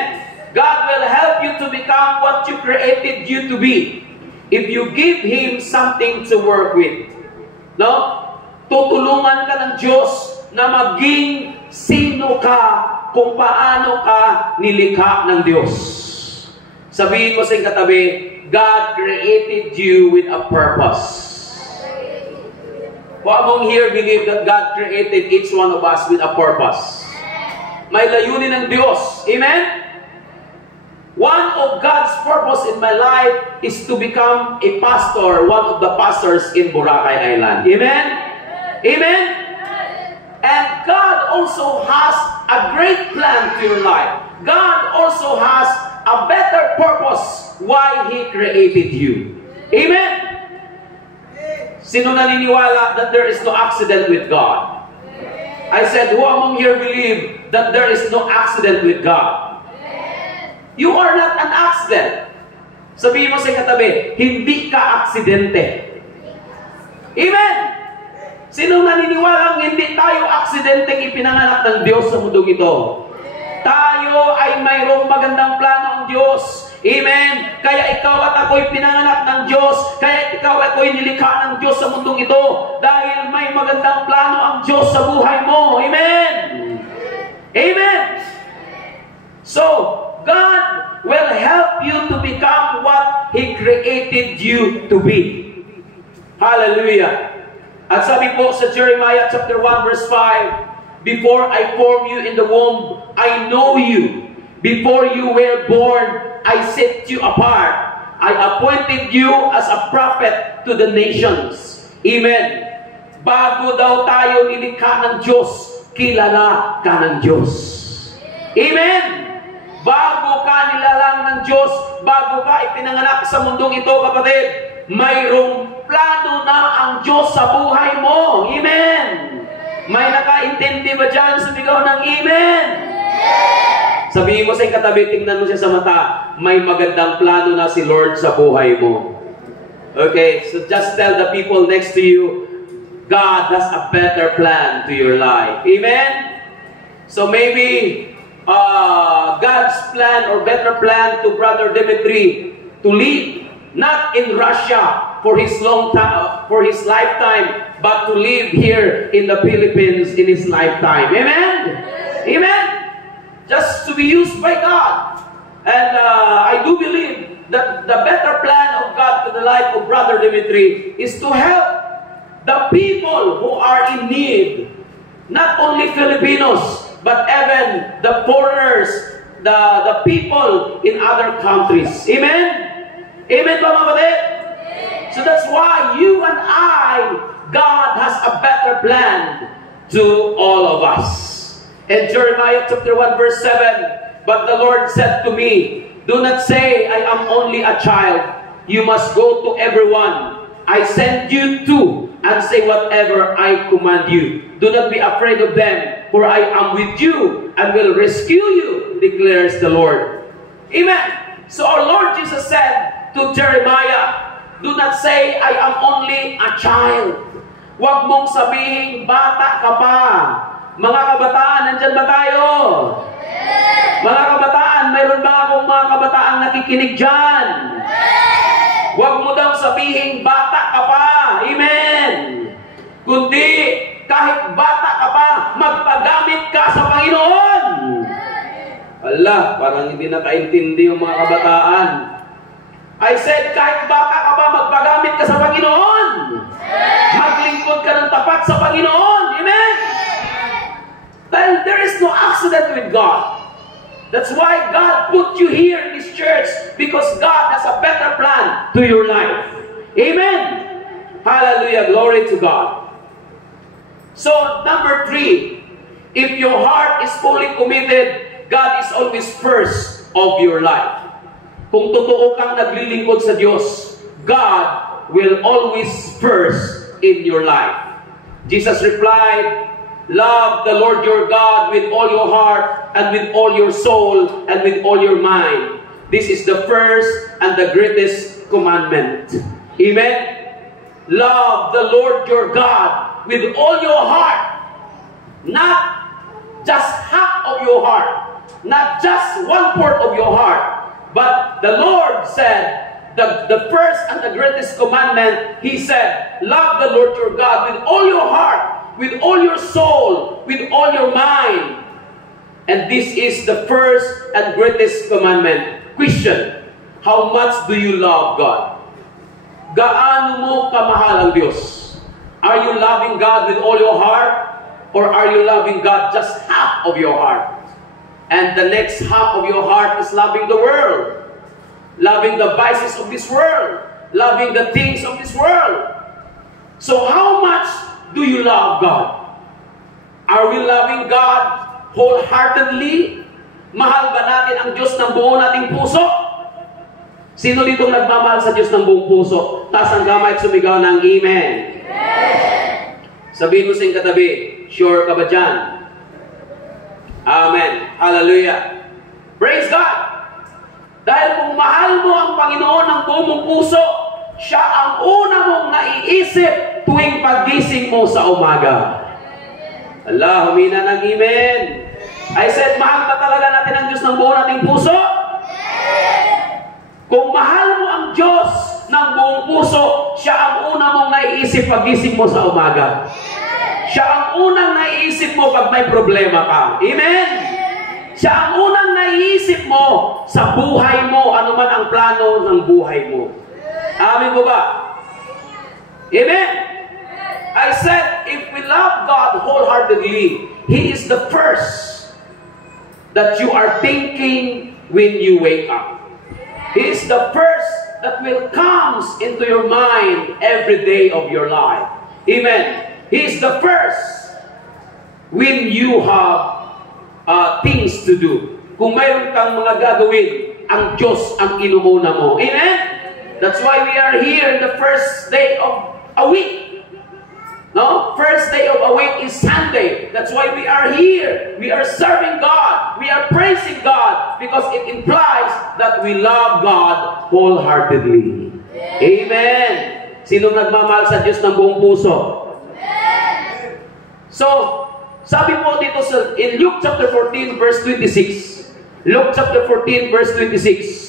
God will help you to become what you created you to be if you give Him something to work with. No? Tutulungan ka ng Diyos na maging sino ka kung paano ka nilikha ng Diyos. Sabihin mo sa iyong katabi, God created you with a purpose. Who among here believe that God created each one of us with a purpose? May layunin ng Diyos. Amen? One of God's purpose in my life is to become a pastor, one of the pastors in Boracay Island. Amen? Amen? And God also has a great plan to your life. God also has a better purpose why He created you. Amen? Sino naniniwala that there is no accident with God? I said, who among here believe that there is no accident with God. You are not an accident. Sabihin mo sa katabi, hindi ka aksidente. Amen! Sino naniniwalang hindi tayo aksidente ipinanganak ng Diyos sa mundong ito? Tayo ay mayroong magandang plano ang Diyos. Amen! Kaya ikaw at ako'y pinanganak ng Diyos. Kaya ikaw at ako'y nilikha ng Diyos sa mundong ito. Dahil may magandang plano ang Diyos sa buhay mo. Amen! Amen! So, God will help you to become what He created you to be. Hallelujah! At sabi po sa Jeremiah chapter 1 verse 5, before I formed you in the womb, I know you. Before you were born, I set you apart. I appointed you as a prophet to the nations. Amen. Bago daw tayo nilikha ng Diyos, kilala ka ng Diyos. Amen. Bago ka nilalang ng Diyos, bago ka ipinanganak sa mundong ito, kapatid, mayroong plano na ang Diyos sa buhay mo. Amen. May nakaintindi ba dyan? Sumigaw ng Amen. Sabihin mo sa katabi, tingnan mo siya sa mata, may magandang plano na si Lord sa buhay mo. Okay, so just tell the people next to you, God has a better plan to your life. Amen? So maybe God's plan or better plan to Brother Dimitri to live not in Russia for his lifetime, but to live here in the Philippines in his lifetime. Amen? Amen? Just to be used by God. And I do believe that the better plan of God to the life of Brother Dimitri is to help the people who are in need. Not only Filipinos, but even the foreigners, the people in other countries. Amen? Amen ba mga kapatid? So that's why you and I, God has a better plan to all of us. In Jeremiah chapter 1 verse 7, but the Lord said to me, do not say I am only a child. You must go to everyone I send you to and say whatever I command you. Do not be afraid of them, for I am with you and will rescue you, declares the Lord. Amen. So our Lord Jesus said to Jeremiah, do not say I am only a child. Huwag mong sabihin bata ka pa. Mga kabataan, nandyan ba tayo? Mga kabataan, mayroon ba akong mga kabataang nakikinig dyan? Huwag mo daw sabihin bata ka pa. Amen. Kundi, kahit bata ka pa, magpagamit ka sa Panginoon. Allah, parang hindi nakaintindi yung mga kabataan. I said, kahit bata ka pa, magpagamit ka sa Panginoon. Maglingkod ka ng tapat sa Panginoon. Amen. Then there is no accident with God. That's why God put you here in this church, because God has a better plan to your life. Amen. Hallelujah. Glory to God. So, number 3, if your heart is fully committed, God is always first of your life. Kung totoo kang naglilingkod sa Diyos, God will always first in your life. Jesus replied, love the Lord your God with all your heart and with all your soul and with all your mind. This is the first and the greatest commandment. Amen? Love the Lord your God with all your heart. Not just half of your heart. Not just one part of your heart. But the Lord said, the first and the greatest commandment, He said, love the Lord your God with all your heart, with all your soul, with all your mind. And this is the first and greatest commandment. Question, how much do you love God? Gaano mo kamahal ang Diyos? Are you loving God with all your heart? Or are you loving God just half of your heart? And the next half of your heart is loving the world. Loving the vices of this world. Loving the things of this world. So how much do you love God? Are we loving God wholeheartedly? Mahal ba natin ang Diyos ng buong nating puso? Sino dito nagmamahal sa Diyos ng buong puso? Taas ang kamay at sumigaw ng Amen. Amen. Sabihin mo sa iyong katabi, sure ka ba dyan? Amen. Hallelujah. Praise God. Dahil kung mahal mo ang Panginoon ng buong mong puso, siya ang una mong naiisip tuwing pagising mo sa umaga. Allah, humina ng amen. I said, mahal ba talaga natin ang Diyos ng buong nating puso? Kung mahal mo ang Diyos ng buong puso, siya ang una mong naiisip pagising mo sa umaga. Siya ang unang naiisip mo pag may problema ka. Amen? Siya ang unang naiisip mo sa buhay mo, anuman ang plano ng buhay mo. Amen mo ba? Amen? I said, if we love God wholeheartedly, He is the first that you are thinking when you wake up. He is the first that will come into your mind every day of your life. Amen? He is the first when you have things to do. Kung mayroon kang mga gagawin, ang Diyos ang inumuna mo. Amen? That's why we are here in the first day of a week. No? First day of a week is Sunday. That's why we are here. We are serving God. We are praising God because it implies that we love God wholeheartedly. Amen. Sinong nagmamahal sa Diyos ng buong puso? So, sabi po dito in Luke chapter 14 verse 26. Luke chapter 14 verse 26.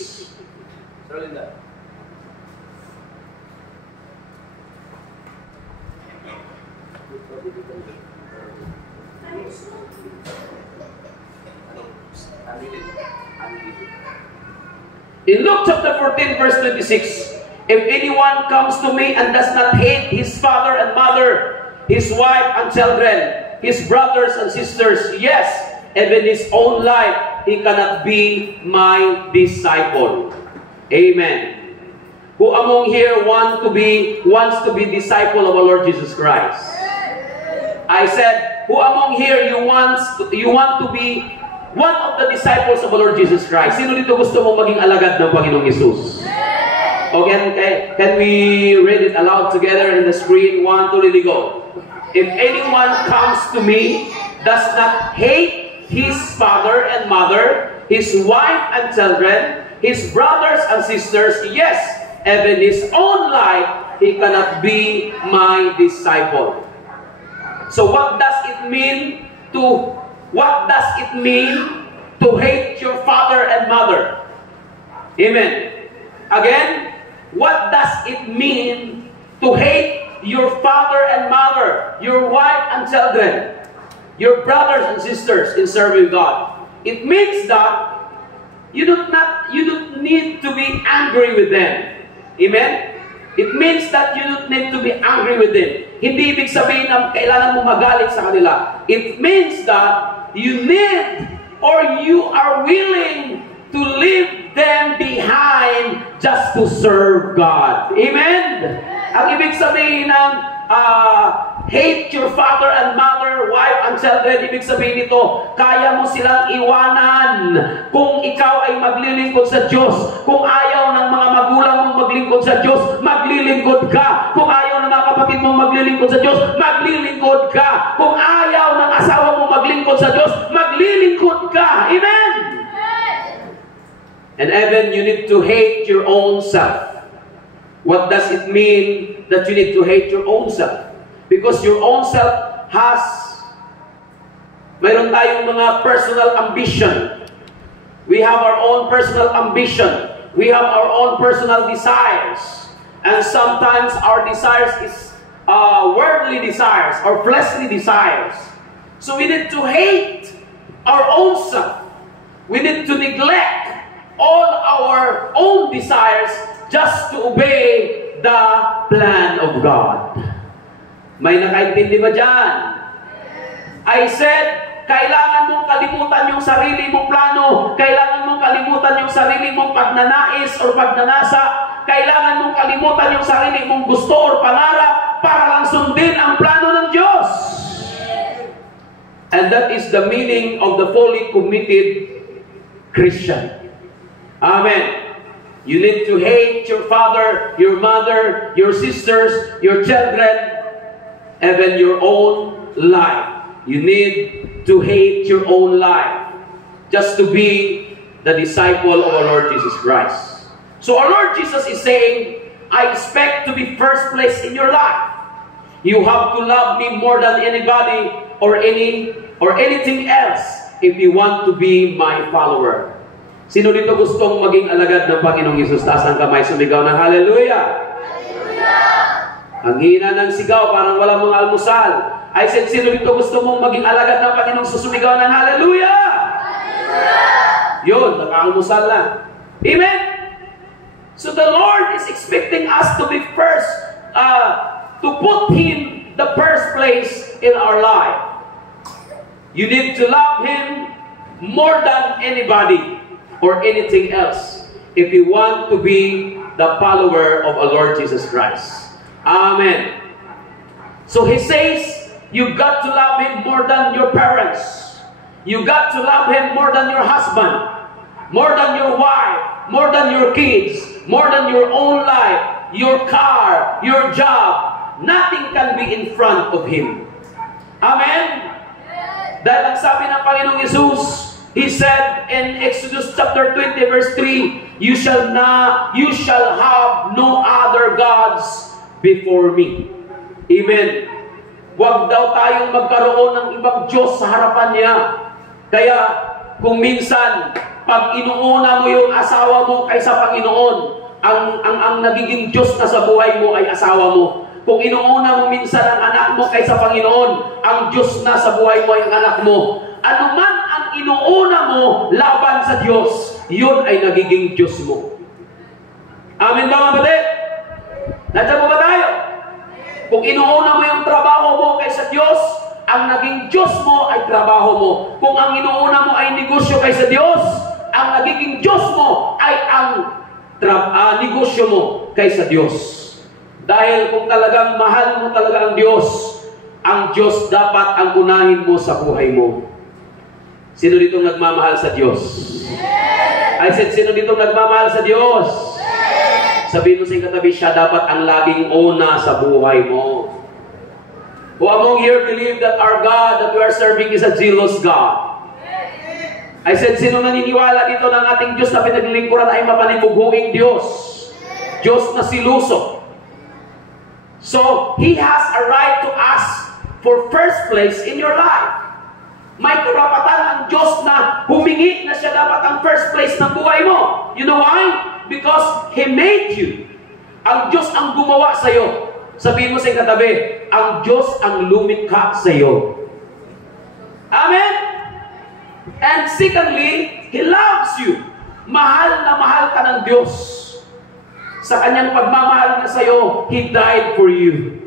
In Luke chapter 14 verse 26, if anyone comes to me and does not hate his father and mother, his wife and children, his brothers and sisters, yes, even his own life, he cannot be my disciple. Amen. Who among here wants to be disciple of our Lord Jesus Christ? I said, who among here you want to be one of the disciples of our Lord Jesus Christ? Sino dito gusto mong maging alagad ng Panginoong Hesus? Okay, can we read it aloud together in the screen? 1, 2, really go. If anyone comes to me, does not hate his father and mother, his wife and children, his brothers and sisters, yes, even his own life, he cannot be my disciple. So what does it mean to hate your father and mother? Amen. Again, what does it mean to hate your father and mother, your wife and children, your brothers and sisters in serving God? It means that you don't need to be angry with them. Amen? It means that you don't need to be angry with them. Hindi ibig sabihin na kailangan mo magalit sa kanila. It means that you need or you are willing to leave them behind just to serve God. Amen? Ang ibig sabihin ng hate your father and mother, wife and children, ibig sabihin nito, kaya mo silang iwanan kung ikaw ay maglilingkod sa Diyos. Kung ayaw ng mga magulang mong maglingkod sa Diyos, maglilingkod ka. Kung ayaw ng mga kapatid mong maglilingkod sa Diyos, maglilingkod ka. Kung ayaw ng asawa mong maglingkod sa Diyos, maglilingkod ka. Amen? And even you need to hate your own self. What does it mean that you need to hate your own self? Because your own self mayroon tayong mga personal ambition. We have our own personal ambition. We have our own personal desires. And sometimes our desires is worldly desires or fleshly desires. So we need to hate our own self. We need to neglect all our own desires just to obey the plan of God. May nakaintindi ba dyan? I said, kailangan mong kalimutan yung sarili mong plano. Kailangan mong kalimutan yung sarili mong pagnanais or pagnanasa. Kailangan mong kalimutan yung sarili mong gusto or pangarap para lang sundin ang plano ng Diyos. And that is the meaning of the fully committed Christian. Amen. You need to hate your father, your mother, your sisters, your children, even your own life. You need to hate your own life just to be the disciple of our Lord Jesus Christ. So our Lord Jesus is saying, I expect to be first place in your life. You have to love me more than anybody or anything else if you want to be my follower. Sino dito gustong maging alagad ng Panginoong Hesus? Taas ang kamay, sumigaw ng hallelujah! Ang hina ng sigaw, parang walang mga almusal. I said, sino dito gusto mong maging alagad ng Panginoong susumigaw ng hallelujah? Yun, naka-almusal na. Amen? So the Lord is expecting us to be first, to put Him the first place in our life. You need to love Him more than anybody or anything else if you want to be the follower of our Lord Jesus Christ. Amen. So He says, you got to love Him more than your parents. You got to love Him more than your husband, more than your wife, more than your kids, more than your own life, your car, your job. Nothing can be in front of Him. Amen? Dahil ang sabi ng Panginoong Hesus, He said in Exodus chapter 20 verse 3, You shall have no other gods before me. Amen. Huwag daw tayong magkaroon ng ibang Diyos sa harapan niya. Kaya kung minsan, pag inuuna mo yung asawa mo kaysa Panginoon, ang nagiging Diyos na sa buhay mo ay asawa mo. Kung inuuna mo minsan ang anak mo kaysa Panginoon, ang Diyos na sa buhay mo ay ang anak mo. Ano man ang inuuna mo laban sa Diyos, yun ay nagiging Diyos mo. Amen ba mga kapatid? Nandiyan mo ba tayo? Kung inuuna mo yung trabaho mo kaysa Diyos, ang naging Diyos mo ay trabaho mo. Kung ang inuuna mo ay negosyo kaysa Diyos, ang nagiging Diyos mo ay ang negosyo mo kaysa Diyos. Dahil kung talagang mahal mo talaga ang Diyos dapat ang unahin mo sa buhay mo. Sino dito nagmamahal sa Diyos? I said, sino dito nagmamahal sa Diyos? Sabihin mo sa katabi, siya dapat ang laging una sa buhay mo. Who among you believe that our God that we are serving is a jealous God? I said, sino naniniwala dito ng ating Diyos na pinaglilingkuran ay mapanibughuing Diyos? Diyos na siluso. So, He has a right to ask for first place in your life. May karapatan ang Diyos na humingi na siya dapat ang first place ng buhay mo. You know why? Because He made you. Ang Diyos ang gumawa sa iyo. Sabihin mo sa katabi, ang Diyos ang lumikha sa iyo. Amen? And secondly, He loves you. Mahal na mahal ka ng Diyos. Sa kanyang pagmamahal na sa iyo, He died for you.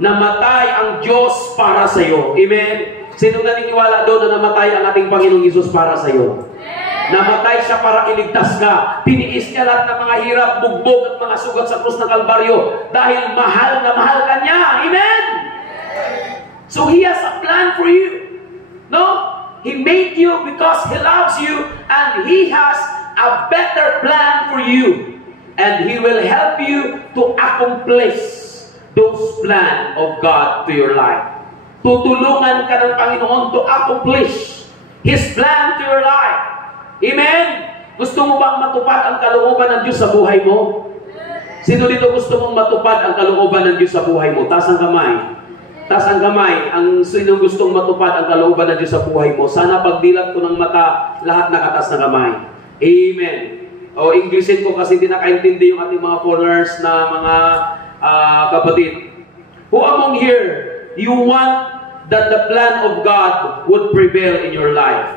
Namatay ang Diyos para sa iyo. Amen? Sino naniniwala doon na namatay ang ating Panginoong Hesus para sa iyo? Namatay siya para iligtas ka. Tiniis niya lahat ng mga hirap, bugbog at mga sugat sa krus ng Kalbaryo dahil mahal na mahal ka niya. Amen? So He has a plan for you. No? He made you because He loves you and He has a better plan for you. And He will help you to accomplish those plans of God to your life. Tutulungan ka ng Panginoon to accomplish His plan to your life. Amen? Gusto mo bang matupad ang kalooban ng Diyos sa buhay mo? Sino dito gusto mong matupad ang kalooban ng Diyos sa buhay mo? Taas ang kamay. Taas ang kamay. Ang sino gustong matupad ang kalooban ng Diyos sa buhay mo? Sana pagdilat ko ng mata, lahat nakataas na kamay. Amen. O Englishin ko kasi hindi nakaintindi yung ating mga foreigners na mga kapatid. Who among here, you want that the plan of God would prevail in your life?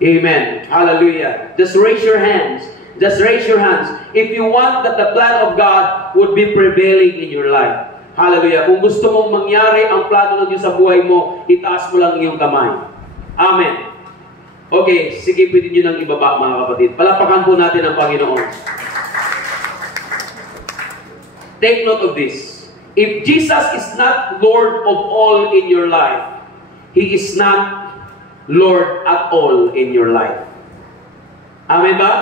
Amen. Hallelujah. Just raise your hands. Just raise your hands. If you want that the plan of God would be prevailing in your life. Hallelujah. Kung gusto mong mangyari ang plano ng Diyos sa buhay mo, itaas mo lang iyong kamay. Amen. Okay, sige, pwede nyo nang ibaba mga kapatid. Palapakan po natin ang Panginoon. Take note of this. If Jesus is not Lord of all in your life, He is not Lord at all in your life. Amen ba?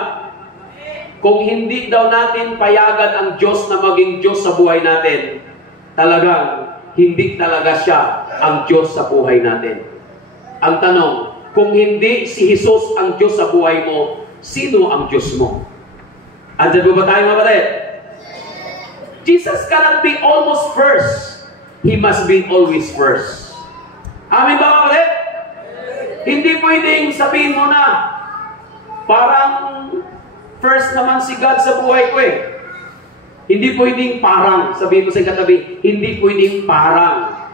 Kung hindi daw natin payagan ang Diyos na maging Diyos sa buhay natin, talagang hindi talaga siya ang Diyos sa buhay natin. Ang tanong, kung hindi si Jesus ang Diyos sa buhay mo, sino ang Diyos mo? Andiyan po ba tayo, mga kapatid? Jesus cannot be almost first. He must be always first. Amin ba, mga kapatid? Hindi pwedeng sabihin mo na, parang first naman si God sa buhay ko eh. Hindi pwedeng parang, sabihin mo sa katabi, hindi pwedeng parang,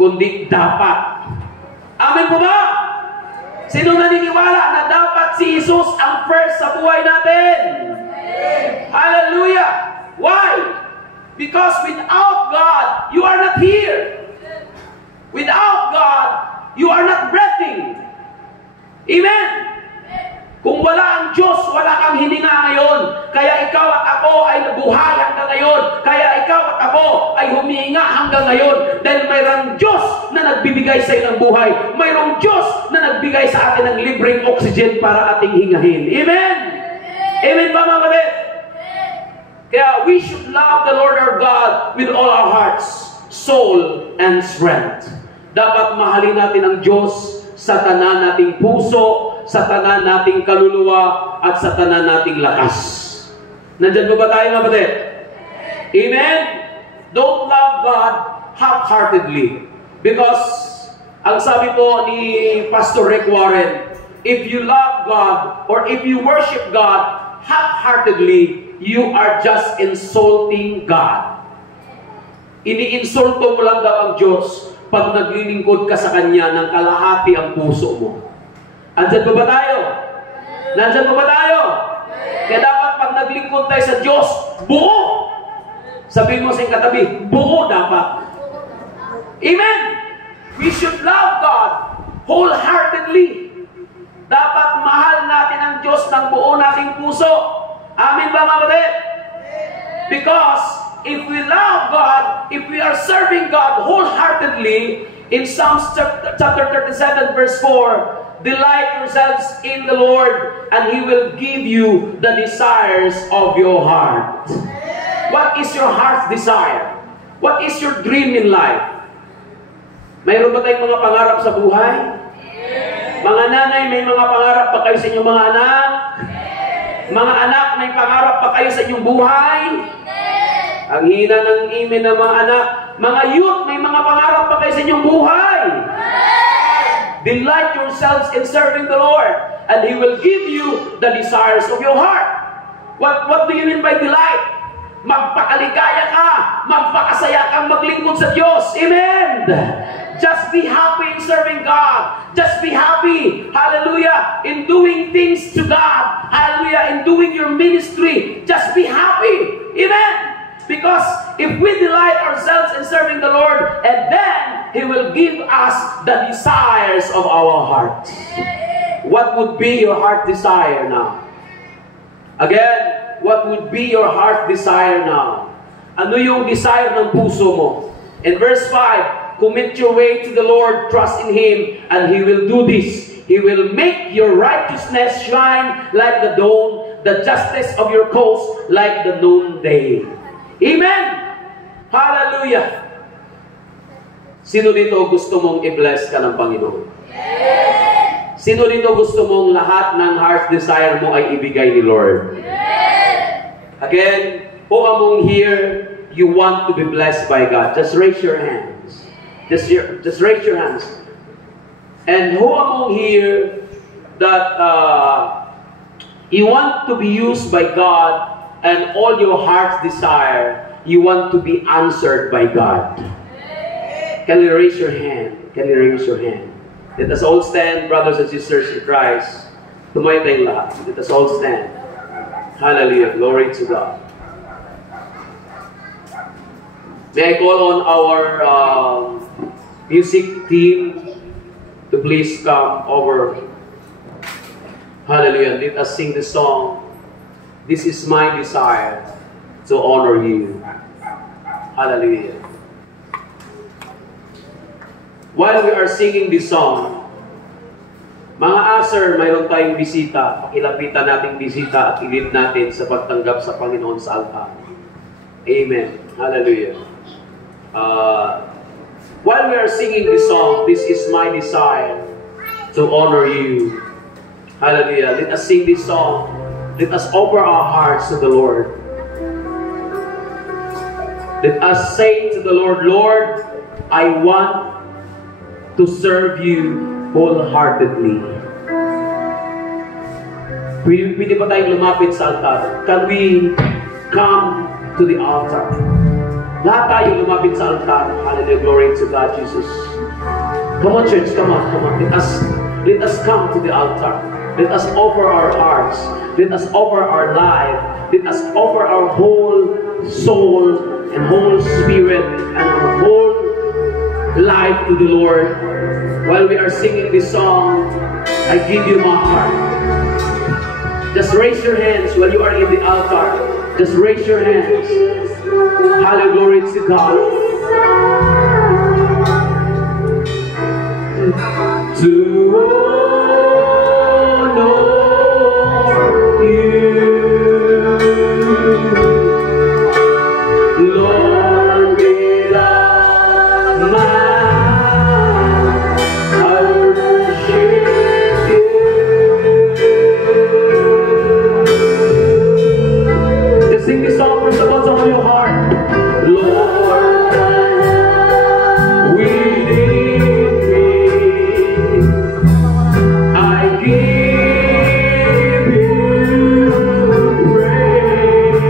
kundi dapat. Amen po ba? Sino naniniwala na dapat si Jesus ang first sa buhay natin? Hallelujah! Why? Because without God, you are not here. Without God, you are not breathing. Amen? Kung wala ang Diyos, wala kang hininga ngayon. Kaya ikaw at ako ay nabuhay hanggang ngayon. Kaya ikaw at ako ay humihinga hanggang ngayon. Dahil mayroong Diyos na nagbibigay sa ng buhay. Mayroong Diyos na nagbigay sa atin ng libreng oxygen para ating hingahin. Amen? Amen ba, mga kapatid? Kaya we should love the Lord our God with all our hearts, soul, and strength. Dapat mahalin natin ang Diyos sa tanan nating puso, sa tanan nating kaluluwa, at sa tanan nating lakas. Nandyan po ba tayo, mga kapatid? Amen? Don't love God half-heartedly. Because, ang sabi po ni Pastor Rick Warren, if you love God, or if you worship God half-heartedly, you are just insulting God. Iniinsulto mo lang daw ang Diyos pag naglilingkod ka sa Kanya ng kalahati ang puso mo. Andyan pa ba tayo? Nandyan pa ba tayo? Kaya dapat pag naglingkod tayo sa Diyos, buo! Sabihin mo sa iyong katabi, buo dapat. Amen! We should love God wholeheartedly. Dapat mahal natin ang Diyos ng buo nating puso. Amen ba, mga kapatid? Because if we love God, if we are serving God wholeheartedly, in Psalms chapter 37 verse 4, delight yourselves in the Lord, and He will give you the desires of your heart. What is your heart's desire? What is your dream in life? Mayroon ba tayong mga pangarap sa buhay? Mga nanay, may mga pangarap pa kayo sa inyong mga anak? Mga anak, may pangarap pa kayo sa inyong buhay? Ang hina ng imin ng mga anak. Mga youth, may mga pangarap pa kayo sa inyong buhay? Delight yourselves in serving the Lord, and He will give you the desires of your heart. What do you mean by delight? Magpakaligaya ka, magpakasaya kang maglingkod sa Diyos. Amen! Just be happy in serving God. Just be happy, hallelujah, in doing things to God. Hallelujah, in doing your ministry. Just be happy. Amen. Because if we delight ourselves in serving the Lord, and then He will give us the desires of our heart. What would be your heart desire now? Again, what would be your heart desire now? Ano yung desire ng puso mo? In verse 5, commit your way to the Lord, trust in Him, and He will do this. He will make your righteousness shine like the dawn, the justice of your cause like the noonday. Amen! Hallelujah! Sino dito gusto mong i-bless ka ng Panginoon? Yes! Sino dito gusto mong lahat ng heart desire mo ay ibigay ni Lord? Yes! Again, who among here you want to be blessed by God? Just raise your hands. Just raise your hands. And who among here that you want to be used by God, and all your heart's desire, you want to be answered by God? Can you raise your hand? Can you raise your hand? Let us all stand, brothers and sisters in Christ. Tumayo tayong lahat. Let us all stand. Hallelujah. Glory to God. May I call on our music team to please come over. Hallelujah. Let us sing the song, "This is my desire to honor you." Hallelujah. While we are singing this song, mga aser, mayroon tayong bisita. Pakilapitan nating bisita at ilid natin sa pagtanggap sa Panginoon sa altar. Amen. Hallelujah. While we are singing this song, "This is my desire to honor you. Hallelujah. Let us sing this song. Let us offer our hearts to the Lord. Let us say to the Lord, Lord, I want to serve you wholeheartedly. Pwede ba tayong lumapit sa altar? Can we come to the altar? Lahat tayo lumapit sa altar. Hallelujah, glory to God, Jesus. Come on, church, come on, come on. Let us come to the altar. Let us offer our hearts. Let us offer our life. Let us offer our whole soul and whole spirit and our whole life to the Lord. While we are singing this song, I give you my heart. Just raise your hands while you are in the altar. Just raise your hands. Hallelujah, glory to God. To honor you, Lord, without mind, I worship you. Just sing this song from the bottom of your heart. Lord, within me, I give you praise.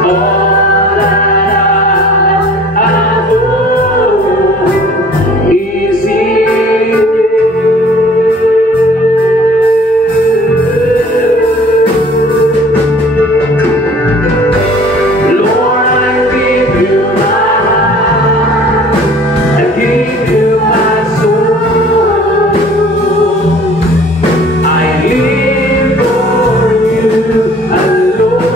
All that I owe is in you. Lord, I give you my heart. I give you my soul. I live for you alone.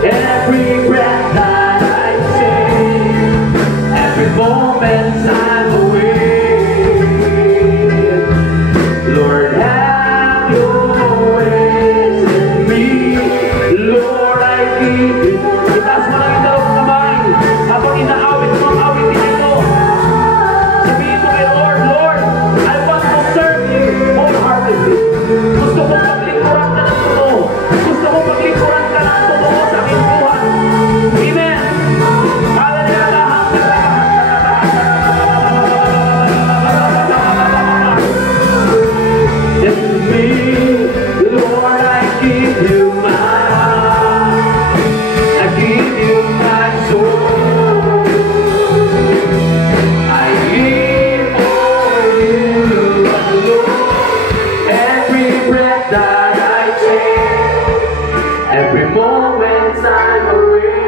Every breath that I take, every moment I'm awake. Lord, have your ways in me. Lord, I give you. Itaas mo lang yung dalawang kamay habang inaawit mo ang awitin ito. Sabihin mo kay Lord, Lord, I want to serve you wholeheartedly. Gusto kong paglingkuran ka ng totoo. Gusto kong paglingkuran ka ng totoo sa aking buhay. Amen. Hallelujah. In me, Lord, I give you my heart. I give you my soul. I live for you alone. Every breath that I take, every moment I'm awake.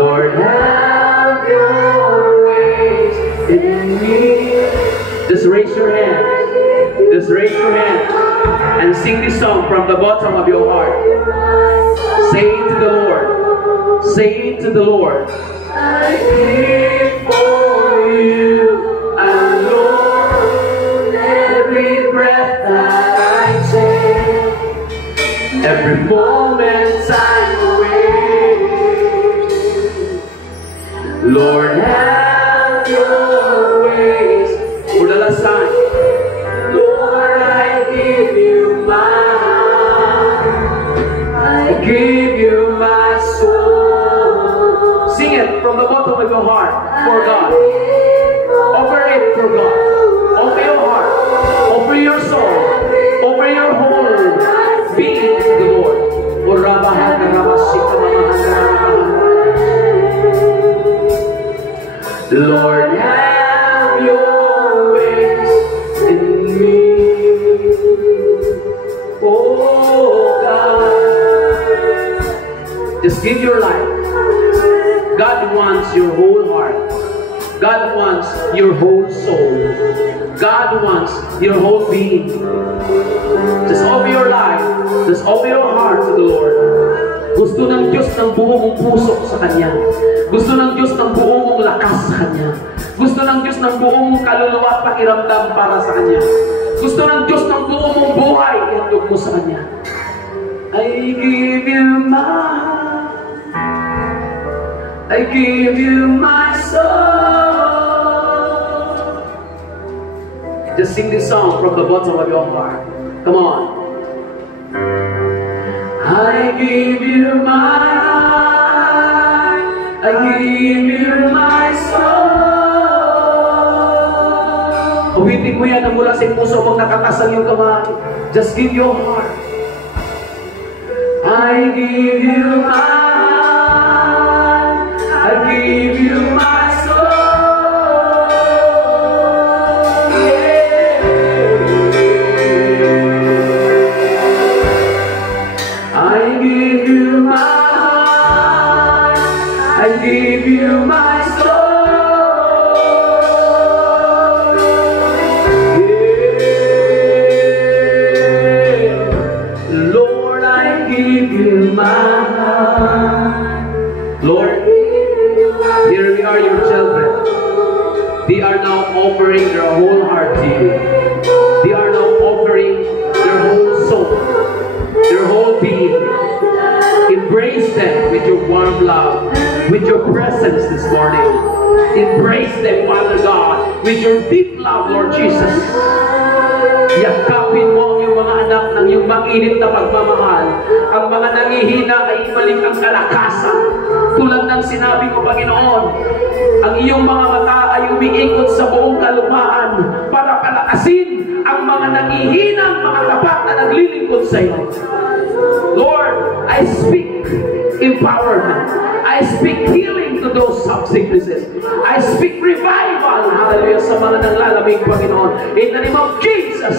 Lord, have your ways in me. Just raise your hand. Just raise your hand and sing this song from the bottom of your heart. Say it to the Lord. Say it to the Lord. I live for you alone. Every breath that I take, every moment I'm awake. Lord, have your ways. For the last time. Lord, I give you my heart. I give you my soul. Sing it from the bottom of your heart for God. Offer it for God. Offer your heart. Offer your soul. Offer your whole being to the Lord. Lord, have your ways in me. Oh God, just give your life. God wants your whole heart. God wants your whole soul. God wants your whole being. Just offer your life. Just offer your heart to the Lord. Gusto ng Diyos ng buo mong puso sa Kanya. Gusto ng Diyos ng buo mong lakas sa Kanya. Gusto ng Diyos ng buo mong kaluluwa at pakiramdam para sa Kanya. Gusto ng Diyos ng buo mong buhay, ihandog mo sa Kanya. I give you my heart. I give you my soul. Just sing this song from the bottom of your heart. Come on. I give you my heart, I give you my soul. Awitin mo yan na mula sa puso mong nakatas ang iyong kamay. Just give your heart. I give you my heart, I give you my soul. Yeah. I give you my heart, I give you my soul. Lord, here we are, your children. They are now offering their whole heart to you. They are now offering their whole soul, their whole being. Embrace them with your warm love, with your presence this morning. Embrace them, Father God, with your deep love, Lord Jesus. Yakapin mo ang iyong mga anak ng iyong mag-init na pagmamahal. Ang mga nangihina ay ibalik ang kalakasan. Tulad ng sinabi ko, Panginoon, ang iyong mga mata ay umiikot sa buong kalupaan para palakasin ang mga nangihinang mga tapat na naglilingkod sa iyo. Lord, I speak empowerment. I speak healing to those sicknesses. I speak revival, hallelujah, sa mga nanglalamig, Panginoon. In the name of Jesus,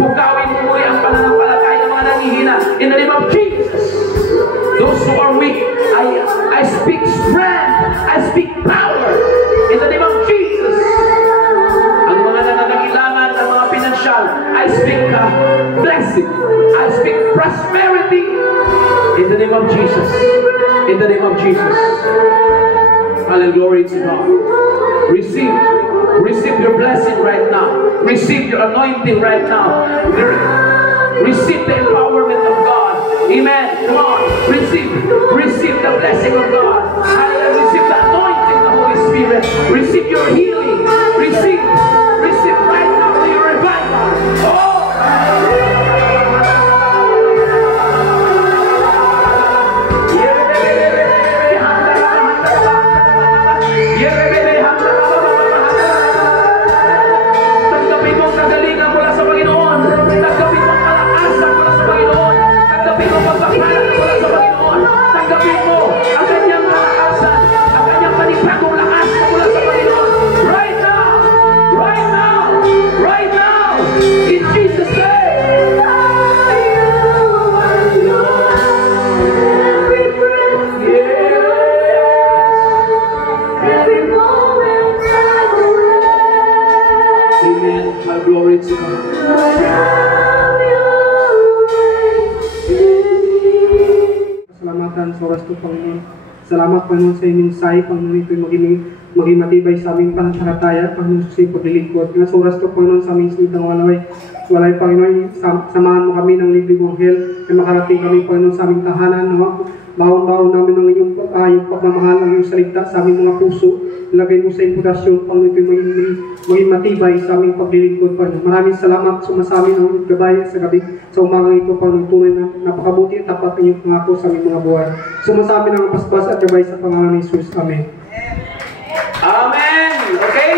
bukawin mo muli ang pananampalataya ng mga nangihina. In the name of Jesus, those who are weak, I speak strength. I speak power. In the name of Jesus, ang mga nangangailangan ng mga pinansyal, I speak blessing. I speak prosperity. In the name of Jesus. In the name of Jesus. Hallelujah, glory to God. Receive your blessing right now. Receive your anointing right now. Receive the empowerment of God. Amen. Come on. Receive the blessing of God. Hallelujah. Receive the anointing of the Holy Spirit. Receive your healing. Receive right now your revival. Oh! Glory to God. Salamatan sa oras ko, Panginoon. Salamat, Panginoon, sa inyong mensahe, Panginoon, ito'y maging matibay sa aming pananampalataya, Panginoon, sa iyong paglilingkod. Sa oras ko, Panginoon, sa aming salitang walay, Panginoon, samahan mo kami ng libre mong hel, na makarating kami, Panginoon, sa aming tahanan, baon-baon namin ng iyong pagmamahal, ang iyong salita sa aming mga puso. Ilagay mo sa imputasyon, Panginoon, ito'y maging matibay sa aming paglilingkod, Panginoon. Maraming salamat sumasami ng gabay sa gabi, sa umagang ito, Panginoon. Tunay na napakabuti at tapat ang iyong pangako sa aming mga buhay. Sumasami ng paspas at gabay sa pangalan ni Jesus. Amen. Amen. Okay.